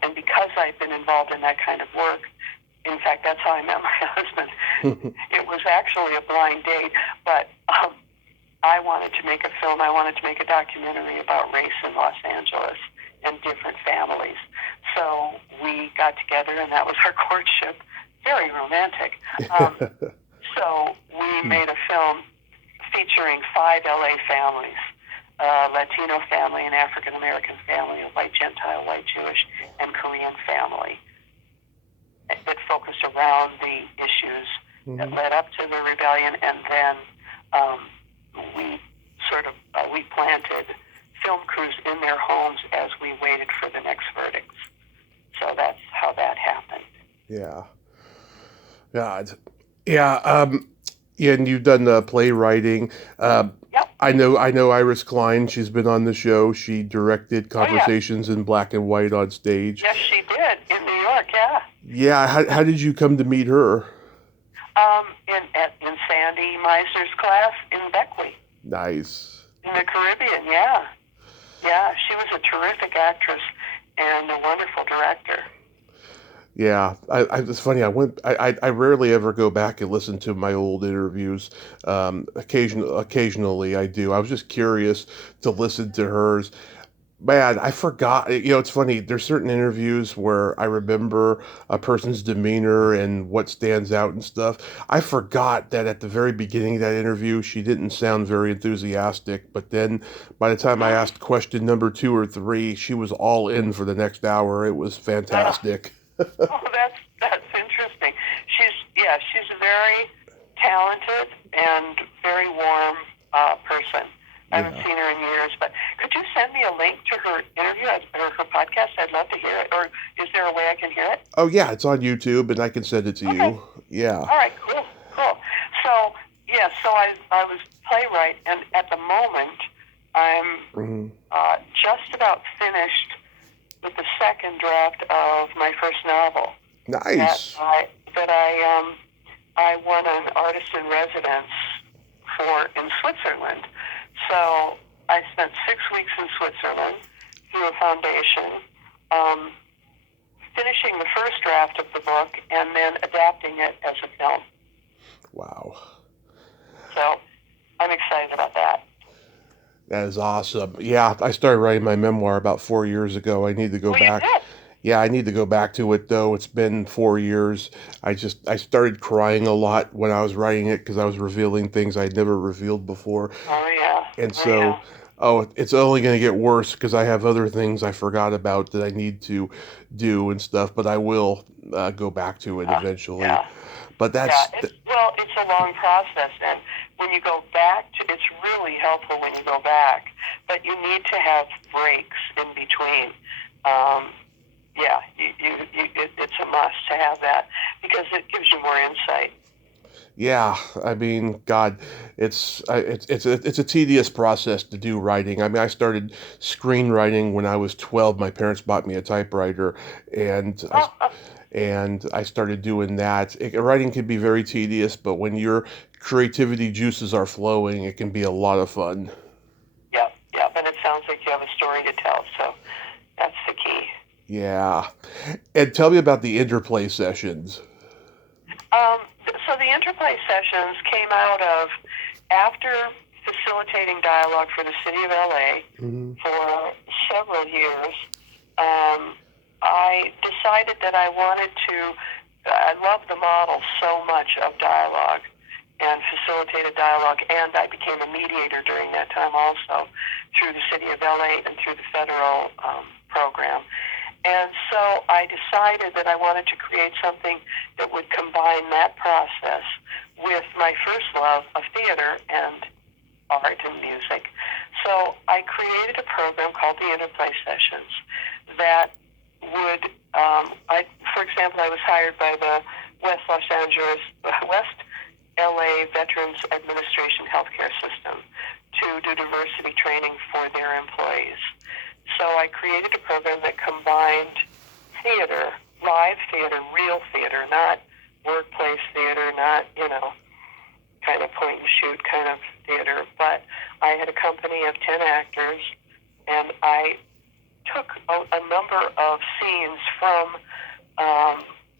and because I've been involved in that kind of work, in fact, that's how I met my husband. It was actually a blind date, but I wanted to make a film. I wanted to make a documentary about race in Los Angeles and different families. So we got together, and that was our courtship. Very romantic. So we made a film featuring 5 LA families, a Latino family, an African American family, a white Gentile, white Jewish, and Korean family that focused around the issues that led up to the rebellion, and then we planted film crews in their homes as we waited for the next verdicts. So that's how that happened. Yeah. God. Yeah. Yeah, and you've done playwriting. Yep. I know Iris Klein. She's been on the show. She directed Conversations in Black and White on stage. Yes, she did in New York. Yeah. Yeah. How did you come to meet her? In Sandy Meisner's class in Beckley. Nice. In the Caribbean, yeah. Yeah, she was a terrific actress and a wonderful director. Yeah, it's funny. I rarely ever go back and listen to my old interviews. Occasionally I do. I was just curious to listen to hers. Man, I forgot. It's funny. There's certain interviews where I remember a person's demeanor and what stands out and stuff. I forgot that at the very beginning of that interview, she didn't sound very enthusiastic. But then by the time I asked question number two or three, she was all in for the next hour. It was Uh, fantastic. oh, that's interesting. She's a very talented and very warm person. I haven't Yeah. seen her in years, but could you send me a link to her interview or her podcast? I'd love to hear it. Or is there a way I can hear it? Oh yeah, it's on YouTube and I can send it to Okay. you. Yeah. All right. Cool. So I was playwright, and at the moment I'm Hmm. just about finished with the second draft of my first novel that Nice. I won an artist in residence for in Switzerland. So I spent 6 weeks in Switzerland through a foundation, um, finishing the first draft of the book and then adapting it as a film. Wow. So I'm excited about that. That is awesome. Yeah, I started writing my memoir about 4 years ago. I need to go Well, you back. did. Yeah, I need to go back to it though. It's been 4 years. I started crying a lot when I was writing it because I was revealing things I'd never revealed before. Oh yeah. And Oh yeah. so, oh, it's only going to get worse because I have other things I forgot about that I need to do and stuff, but I will go back to it eventually. Yeah. But Yeah, that's, it's a long process, and when you go back to, it's really helpful when you go back, but you need to have breaks in between. Um, yeah, it's a must to have that because it gives you more insight. yeah, I mean, God, it's a tedious process to do writing. I mean, I started screenwriting when I was 12. My parents bought me a typewriter, and I started doing that. Writing can be very tedious, but when your creativity juices are flowing, it can be a lot of fun. Yep, and it sounds like you have a story to tell, so that's the key. Yeah, and tell me about the interplay sessions. So the interplay sessions came out of after facilitating dialogue for the city of LA Hmm. for several years. I decided that I wanted to. I love the model so much of dialogue and facilitated dialogue, and I became a mediator during that time also through the city of LA and through the federal program. And so I decided that I wanted to create something that would combine that process with my first love of theater and art and music. So I created a program called the Interplay Sessions that would, for example, I was hired by the West LA Veterans Administration healthcare system to do diversity training for their employees. So I created a program that combined theater, live theater, real theater, not workplace theater, not, kind of point and shoot kind of theater. But I had a company of 10 actors, and I took a number of scenes from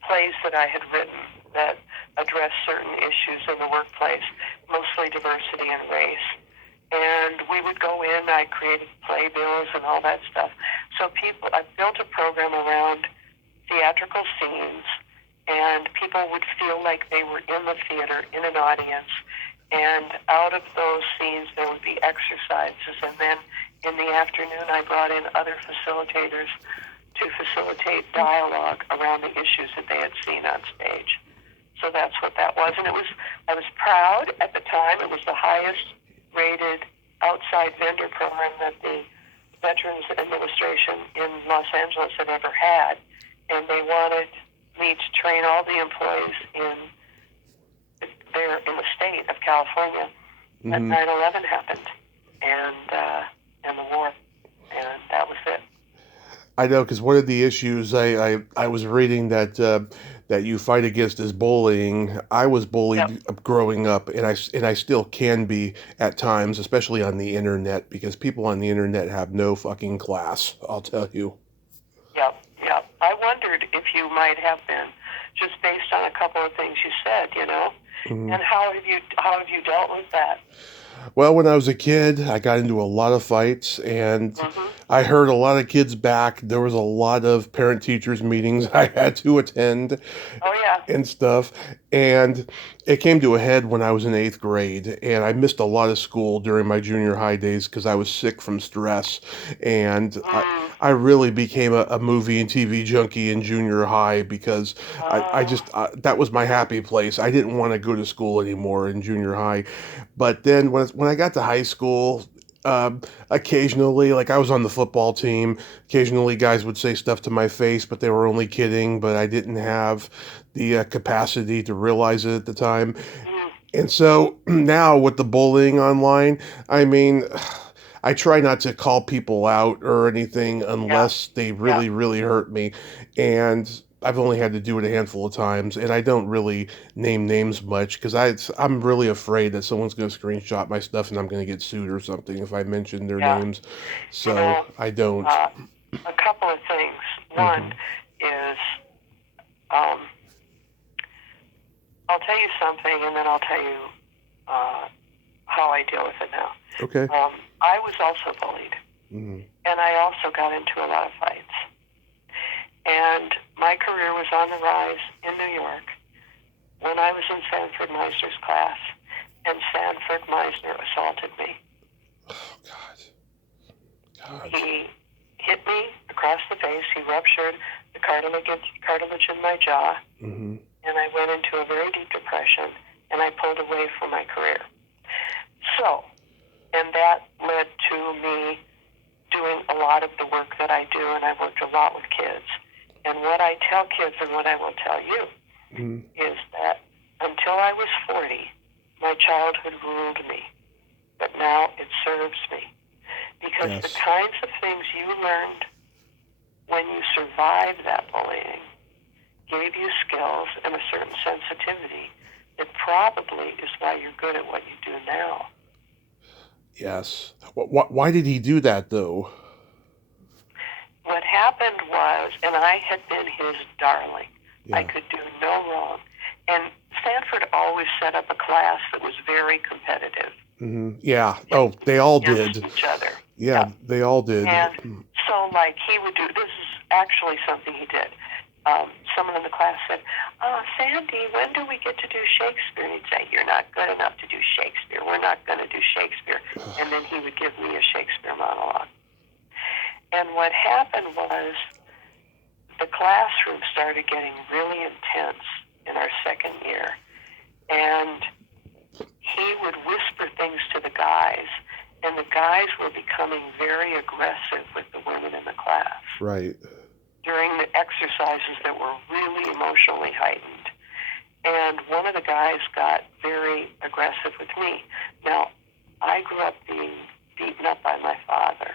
plays that I had written that addressed certain issues in the workplace, mostly diversity and race. And we would go in, I created playbills and all that stuff. So I built a program around theatrical scenes, and people would feel like they were in the theater, in an audience. And out of those scenes, there would be exercises. And then in the afternoon, I brought in other facilitators to facilitate dialogue around the issues that they had seen on stage. So that's what that was. And I was proud at the time. It was the highest rated outside vendor program that the Veterans Administration in Los Angeles had ever had. And they wanted me to train all the employees in the state of California that Hmm. 9/11 happened and the war. And that was it. I know because one of the issues I was reading that you fight against is bullying. I was Yep. bullied growing up, and I still can be at times, especially on the internet, because people on the internet have no fucking class. I'll tell you. Yep. Yeah. I wondered if you might have been, just based on a couple of things you said, Mhm. And how have you dealt with that? Well, when I was a kid, I got into a lot of fights, and Mm-hmm. I heard a lot of kids back. There was a lot of parent-teachers meetings I had to attend Oh yeah. and stuff. And it came to a head when I was in eighth grade, and I missed a lot of school during my junior high days because I was sick from stress. And Mm. I really became a movie and TV junkie in junior high because I Oh. just, that was my happy place. I didn't want to go to school anymore in junior high. But then when I got to high school, occasionally, like I was on the football team, occasionally guys would say stuff to my face, but they were only kidding. But I didn't have the capacity to realize it at the time. Mm. And so now with the bullying online, I mean, I try not to call people out or anything Yeah. unless they Yeah. really, really hurt me. And I've only had to do it a handful of times, and I don't really name names much because I'm really afraid that someone's going to screenshot my stuff and I'm going to get sued or something if I mention their Yeah. names. You So know, I don't. uh, a couple of things. One Hmm. is, um, I'll tell you something, and then I'll tell you how I deal with it now. Okay. I was also bullied, Hmm. and I also got into a lot of fights. And my career was on the rise in New York when I was in Sanford Meisner's class, and Sanford Meisner assaulted me. Oh God. God. He hit me across the face. He ruptured the cartilage in my jaw, Hmm. and I went into a very deep depression, and I pulled away from my career. So, and that led to me doing a lot of the work that I do, and I worked a lot with kids. And what I tell kids and what I will tell you Hmm. is that until I was 40, my childhood ruled me, but now it serves me. Because the Yes. kinds of things you learned when you survived that bullying gave you skills and a certain sensitivity that probably is why you're good at what you do now. Yes. Why did he do that though? What happened was, and I had been his darling. I Yeah. could do no wrong. And Stanford always set up a class that was very competitive Yeah. Oh, they all against did. each other. Yeah, Yeah. they all did. And so, like, he would do, this is actually something he did. Someone in the class said, Sandy, when do we get to do Shakespeare? And he'd say, you're not good enough to do Shakespeare. We're not going to do Shakespeare. And then he would give me a Shakespeare monologue. And what happened was the classroom started getting really intense in our second year. And he would whisper things to the guys, and the guys were becoming very aggressive with the women in the class Right. during the exercises that were really emotionally heightened. And one of the guys got very aggressive with me. Now, I grew up being beaten up by my father.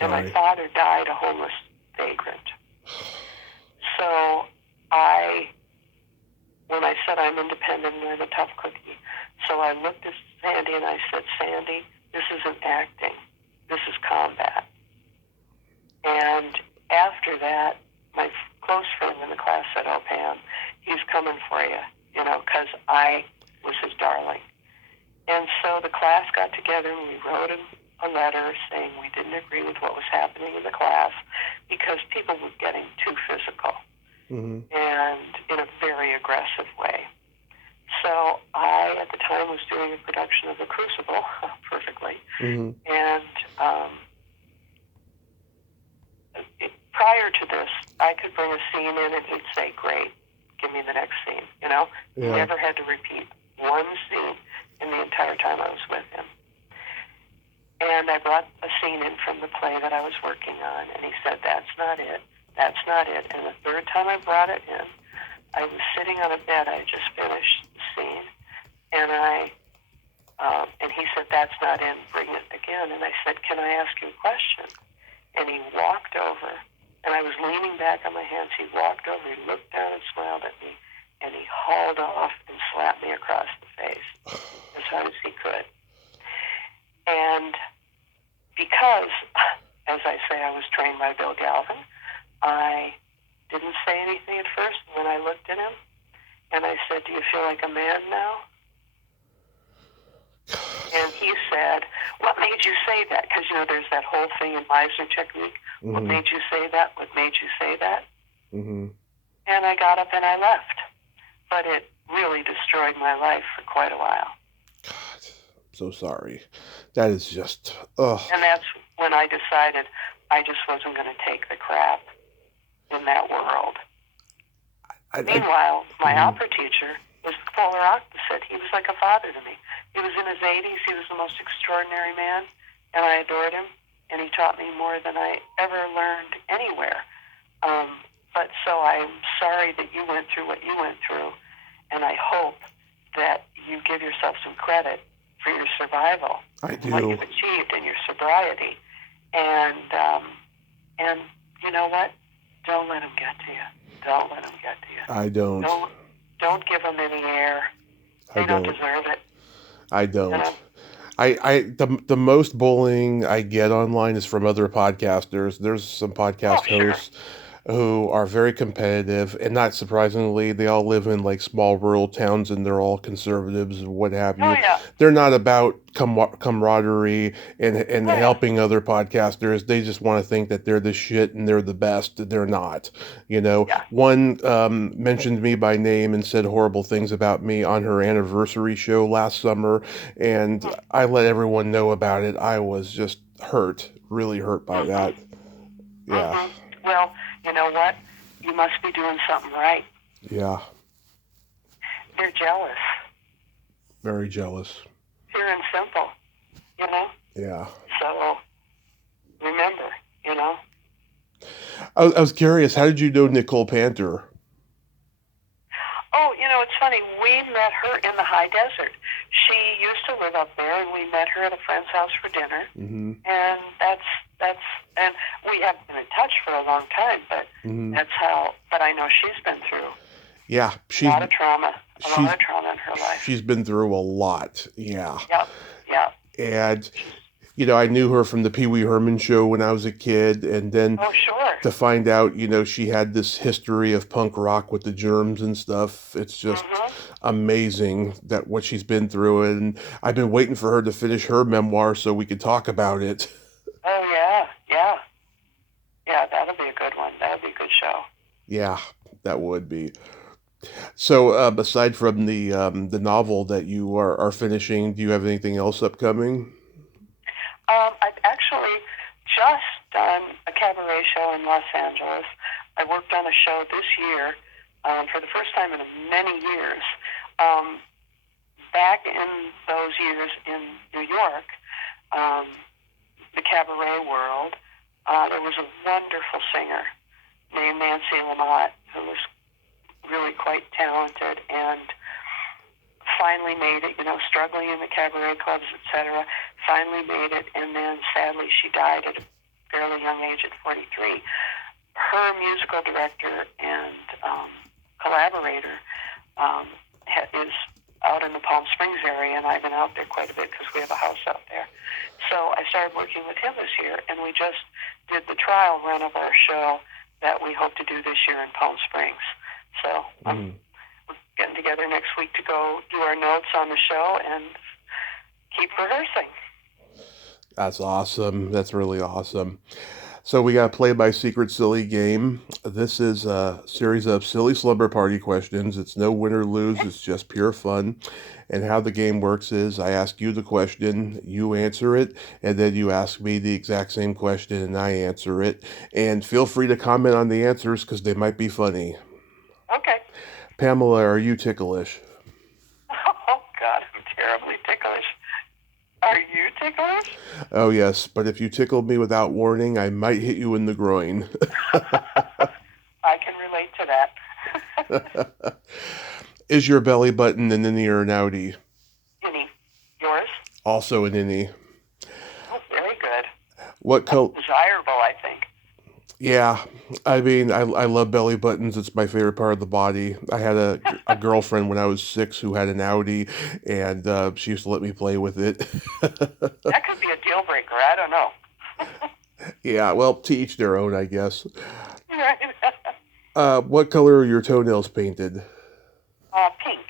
And my Sorry. father died a homeless vagrant. So when I said I'm independent and I'm a tough cookie, so I looked at Sandy and I said, Sandy, this isn't acting. This is combat. And after that, my close friend in the class said, oh, Pam, he's coming for you, because I was his darling. And so the class got together and we wrote him a letter saying we didn't agree with what was happening in the class because people were getting too physical and in a very aggressive way. So I, at the time, was doing a production of The Crucible perfectly. And prior to this, I could bring a scene in and he'd say, great, give me the next scene, Yeah. Never had to repeat one scene in the entire time I was with him. And I brought a scene in from the play that I was working on, and he said, that's not it, that's not it. And the third time I brought it in, I was sitting on a bed, I had just finished the scene, and and he said, that's not it, bring it again. And I said, can I ask you a question? And he walked over, and I was leaning back on my hands, he walked over, he looked down and smiled at me, and he hauled off and slapped me across the face as hard as he could. And because, as I say, I was trained by Bill Galvin, I didn't say anything at first, and then I looked at him, and I said, "Do you feel like a man now?" And he said, "What made you say that?" Because, there's that whole thing in Meisner technique. Mm-hmm. What made you say that? What made you say that? Mm-hmm. And I got up and I left. But it really destroyed my life for quite a while. God, I'm so sorry. That is just, ugh. And that's when I decided I just wasn't going to take the crap in that world. Meanwhile, my opera teacher was the polar opposite. He was like a father to me. He was in his 80s. He was the most extraordinary man, and I adored him. And he taught me more than I ever learned anywhere. But so I'm sorry that you went through what you went through, and I hope that you give yourself some credit for your survival. I do. What you've achieved in your sobriety. And you know what? Don't let them get to you. Don't let them get to you. I don't. Don't give them any air. They don't deserve it. I don't. The most bullying I get online is from other podcasters. There's some podcast hosts who are very competitive, and not surprisingly, they all live in like small rural towns, and they're all conservatives and what have you. Oh, yeah. They're not about camaraderie and helping other podcasters. They just want to think that they're the shit and they're the best. They're not. One mentioned me by name and said horrible things about me on her anniversary show last summer, and I let everyone know about it. I was just hurt, really hurt by that. Yeah. Mm-hmm. Well, you know what? You must be doing something right. Yeah. They're jealous. Very jealous. Pure and simple, Yeah. So, remember, I was curious, how did you know Nicole Panther? Oh, it's funny. We met her in the high desert. She used to live up there, and we met her at a friend's house for dinner. Mm-hmm. And and we haven't been in touch for a long time, but that's how. But I know she's been through. Yeah, a lot of trauma. A lot of trauma in her life. She's been through a lot. Yeah. Yeah. And I knew her from the Pee Wee Herman show when I was a kid, and then to find out, she had this history of punk rock with the Germs and stuff. It's just amazing that what she's been through, and I've been waiting for her to finish her memoir so we could talk about it. Oh yeah, that'll be a good one. That'll be a good show. Yeah, that would be. So, aside from the novel that you are finishing, do you have anything else upcoming? I've actually just done a cabaret show in Los Angeles. I worked on a show this year for the first time in many years. Back in those years in New York, the cabaret world, there was a wonderful singer named Nancy Lamott who was really quite talented and finally made it, struggling in the cabaret clubs, etc. Finally made it, and then sadly she died at a fairly young age at 43. Her musical director and collaborator is out in the Palm Springs area, and I've been out there quite a bit because we have a house out there. So I started working with him this year, and we just did the trial run of our show that we hope to do this year in Palm Springs. So we're getting together next week to go do our notes on the show and keep rehearsing. That's awesome. That's really awesome. So we got a Play by Secret Silly game. This is a series of silly slumber party questions. It's no win or lose. It's just pure fun. And how the game works is I ask you the question, you answer it, and then you ask me the exact same question and I answer it. And feel free to comment on the answers because they might be funny. Okay. Pamela, are you ticklish? Oh, God, I'm terribly ticklish. Are you ticklish? Oh, yes, but if you tickled me without warning, I might hit you in the groin. I can relate to that. Is your belly button an innie or an outie? Innie. Yours? Also an innie. Oh, very good. What color? Desirable, I think. Yeah, I mean, I love belly buttons. It's my favorite part of the body. I had a girlfriend when I was 6 who had an outie, and she used to let me play with it. That could be a deal breaker. I don't know. Yeah, well, to each their own, I guess. Right. What color are your toenails painted? Pink.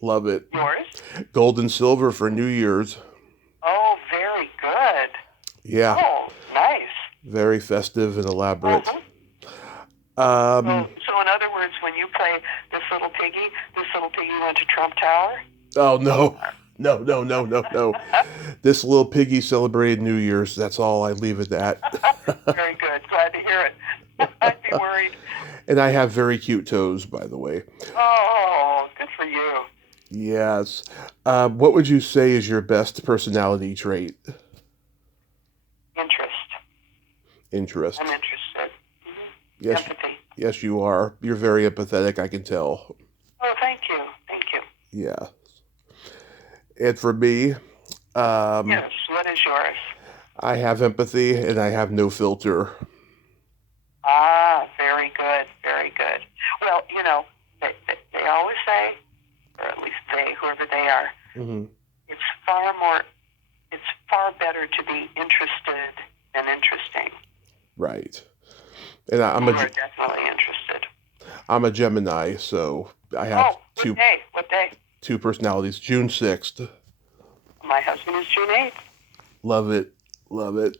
Love it. Yours? Gold and silver for New Year's. Oh, very good. Yeah, Oh, nice. very festive and elaborate. Uh-huh. Um, So in other words, when you play this little piggy went to Trump Tower. oh no, no, no, no, no, no. This little piggy celebrated New Year's. That's all. I leave it at. Very good. Glad to hear it. I'd be worried. And I have very cute toes, by the way. Oh, good for you. Yes. What would you say is your best personality trait? Interest. Interest. I'm interested. Yes. Empathy. Yes, you are. You're very empathetic, I can tell. Oh, thank you. Thank you. Yeah. And for me, Yes. What is yours? I have empathy and I have no filter. Ah, very good. Very good. Well, they always say, or at least they, whoever they are, Mm-hmm. it's far better to be interested than interesting. Right. And You are definitely interested. I'm a Gemini, so I have What day? two personalities. June 6th. My husband is June 8th. Love it. Love it.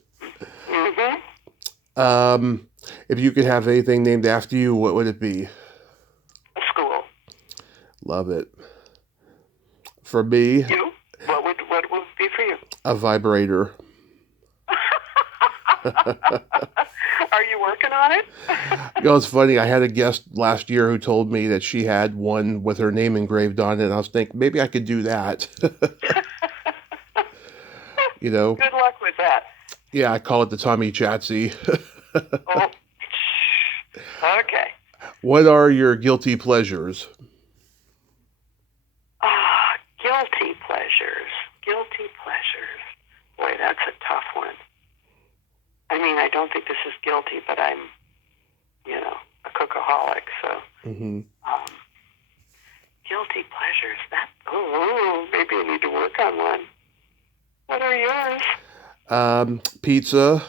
Mm-hmm. If you could have anything named after you, what would it be? A school. Love it. For me, You? What would it be for you? a vibrator. Are you working on it? It's funny. I had a guest last year who told me that she had one with her name engraved on it, and I was thinking maybe I could do that. Good luck with that. Yeah, I call it the Tommy Chatsy. Oh. Okay. What are your guilty pleasures? Guilty pleasures. Guilty pleasures. Boy, that's a tough one. I mean, I don't think this is guilty, but I'm, a cookaholic, so. Mm-hmm. Guilty pleasures. Maybe I need to work on one. What are yours? Pizza.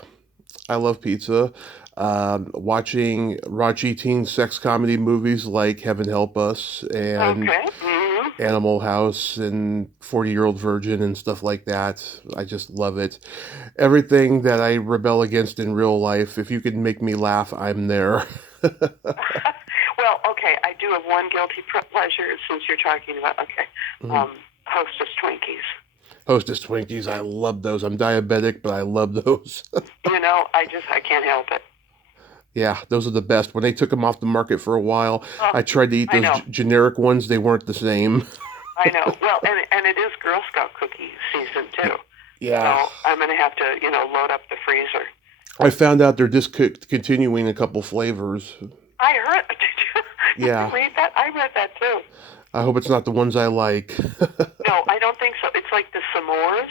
I love pizza. Watching raunchy teen sex comedy movies like Heaven Help Us and Okay. Mm-hmm. Animal House and 40-Year-Old Virgin and stuff like that. I just love it. Everything that I rebel against in real life, if you can make me laugh, I'm there. Well, okay, I do have one guilty pleasure since you're talking about, Hostess Twinkies. Hostess Twinkies, I love those. I'm diabetic, but I love those. I can't help it. Yeah, those are the best. When they took them off the market for a while, I tried to eat those generic ones. They weren't the same. I know. Well, and it is Girl Scout cookie season, too. Yeah. So I'm going to have to, load up the freezer. I found out they're discontinuing a couple flavors. I heard. Did Yeah. you read that? I read that, too. I hope it's not the ones I like. No, I don't think so. It's like the s'mores.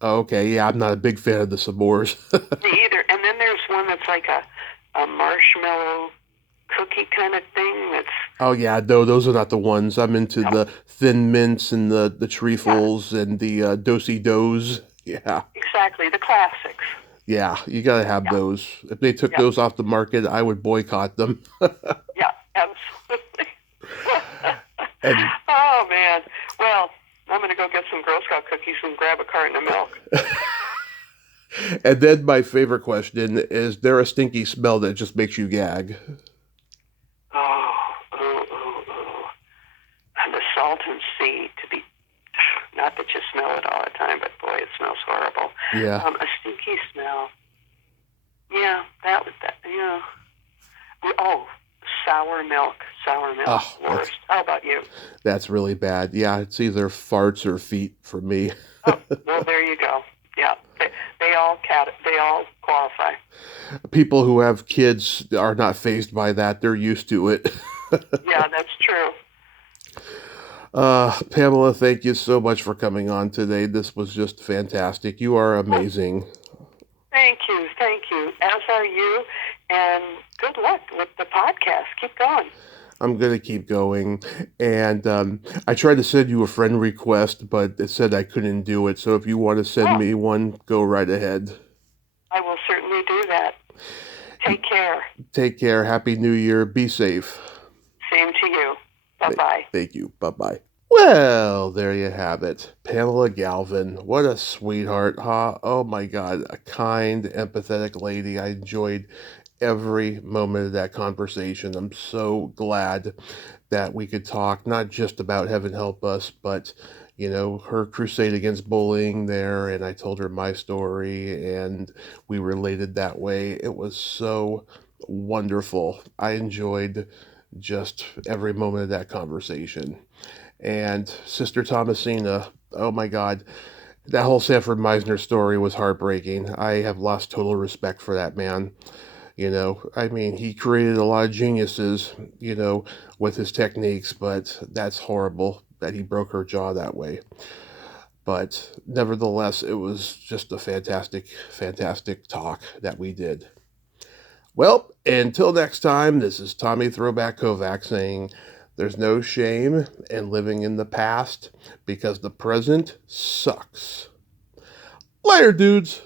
Oh, okay, yeah, I'm not a big fan of the s'mores. Me either. And then there's one that's like a marshmallow cookie kind of thing that's... Oh, yeah, no, those are not the ones. I'm into the Thin Mints and the Treefles and the Do-si-dos. Yeah. Exactly, the classics. Yeah, you gotta have those. If they took those off the market, I would boycott them. Yeah, absolutely. Oh, man. Well, I'm going to go get some Girl Scout cookies and grab a carton of milk. And then my favorite question, is there a stinky smell that just makes you gag? Oh. And the salton sea to be... Not that you smell it all the time, but boy, it smells horrible. Yeah. A stinky smell. Yeah, yeah. Oh, sour milk. Oh, Worst. How about you? That's really bad. Yeah, it's either farts or feet for me. Oh, well, there you go. Yeah, they all qualify. People who have kids are not fazed by that. They're used to it. Yeah, that's true. Pamela, thank you so much for coming on today. This was just fantastic. You are amazing. Thank you. As are you, and good luck with the podcast. Keep going. I'm going to keep going. And I tried to send you a friend request, but it said I couldn't do it. So if you want to send me one, go right ahead. I will certainly do that. Take care. Take care. Happy New Year. Be safe. Same to you. Bye-bye. Thank you. Bye-bye. Well, there you have it. Pamela Galvin. What a sweetheart, huh? Oh my God. A kind, empathetic lady. I enjoyed every moment of that conversation. I'm so glad that we could talk not just about Heaven Help Us, but her crusade against bullying there, and I told her my story and we related that way. It was so wonderful. I enjoyed just every moment of that conversation. And Sister Thomasina, oh my God, that whole Sanford Meisner story was heartbreaking. I have lost total respect for that man. I mean, he created a lot of geniuses, with his techniques, but that's horrible that he broke her jaw that way. But nevertheless, it was just a fantastic, fantastic talk that we did. Well, until next time, this is Tommy Throwback Kovac saying there's no shame in living in the past because the present sucks. Later, dudes.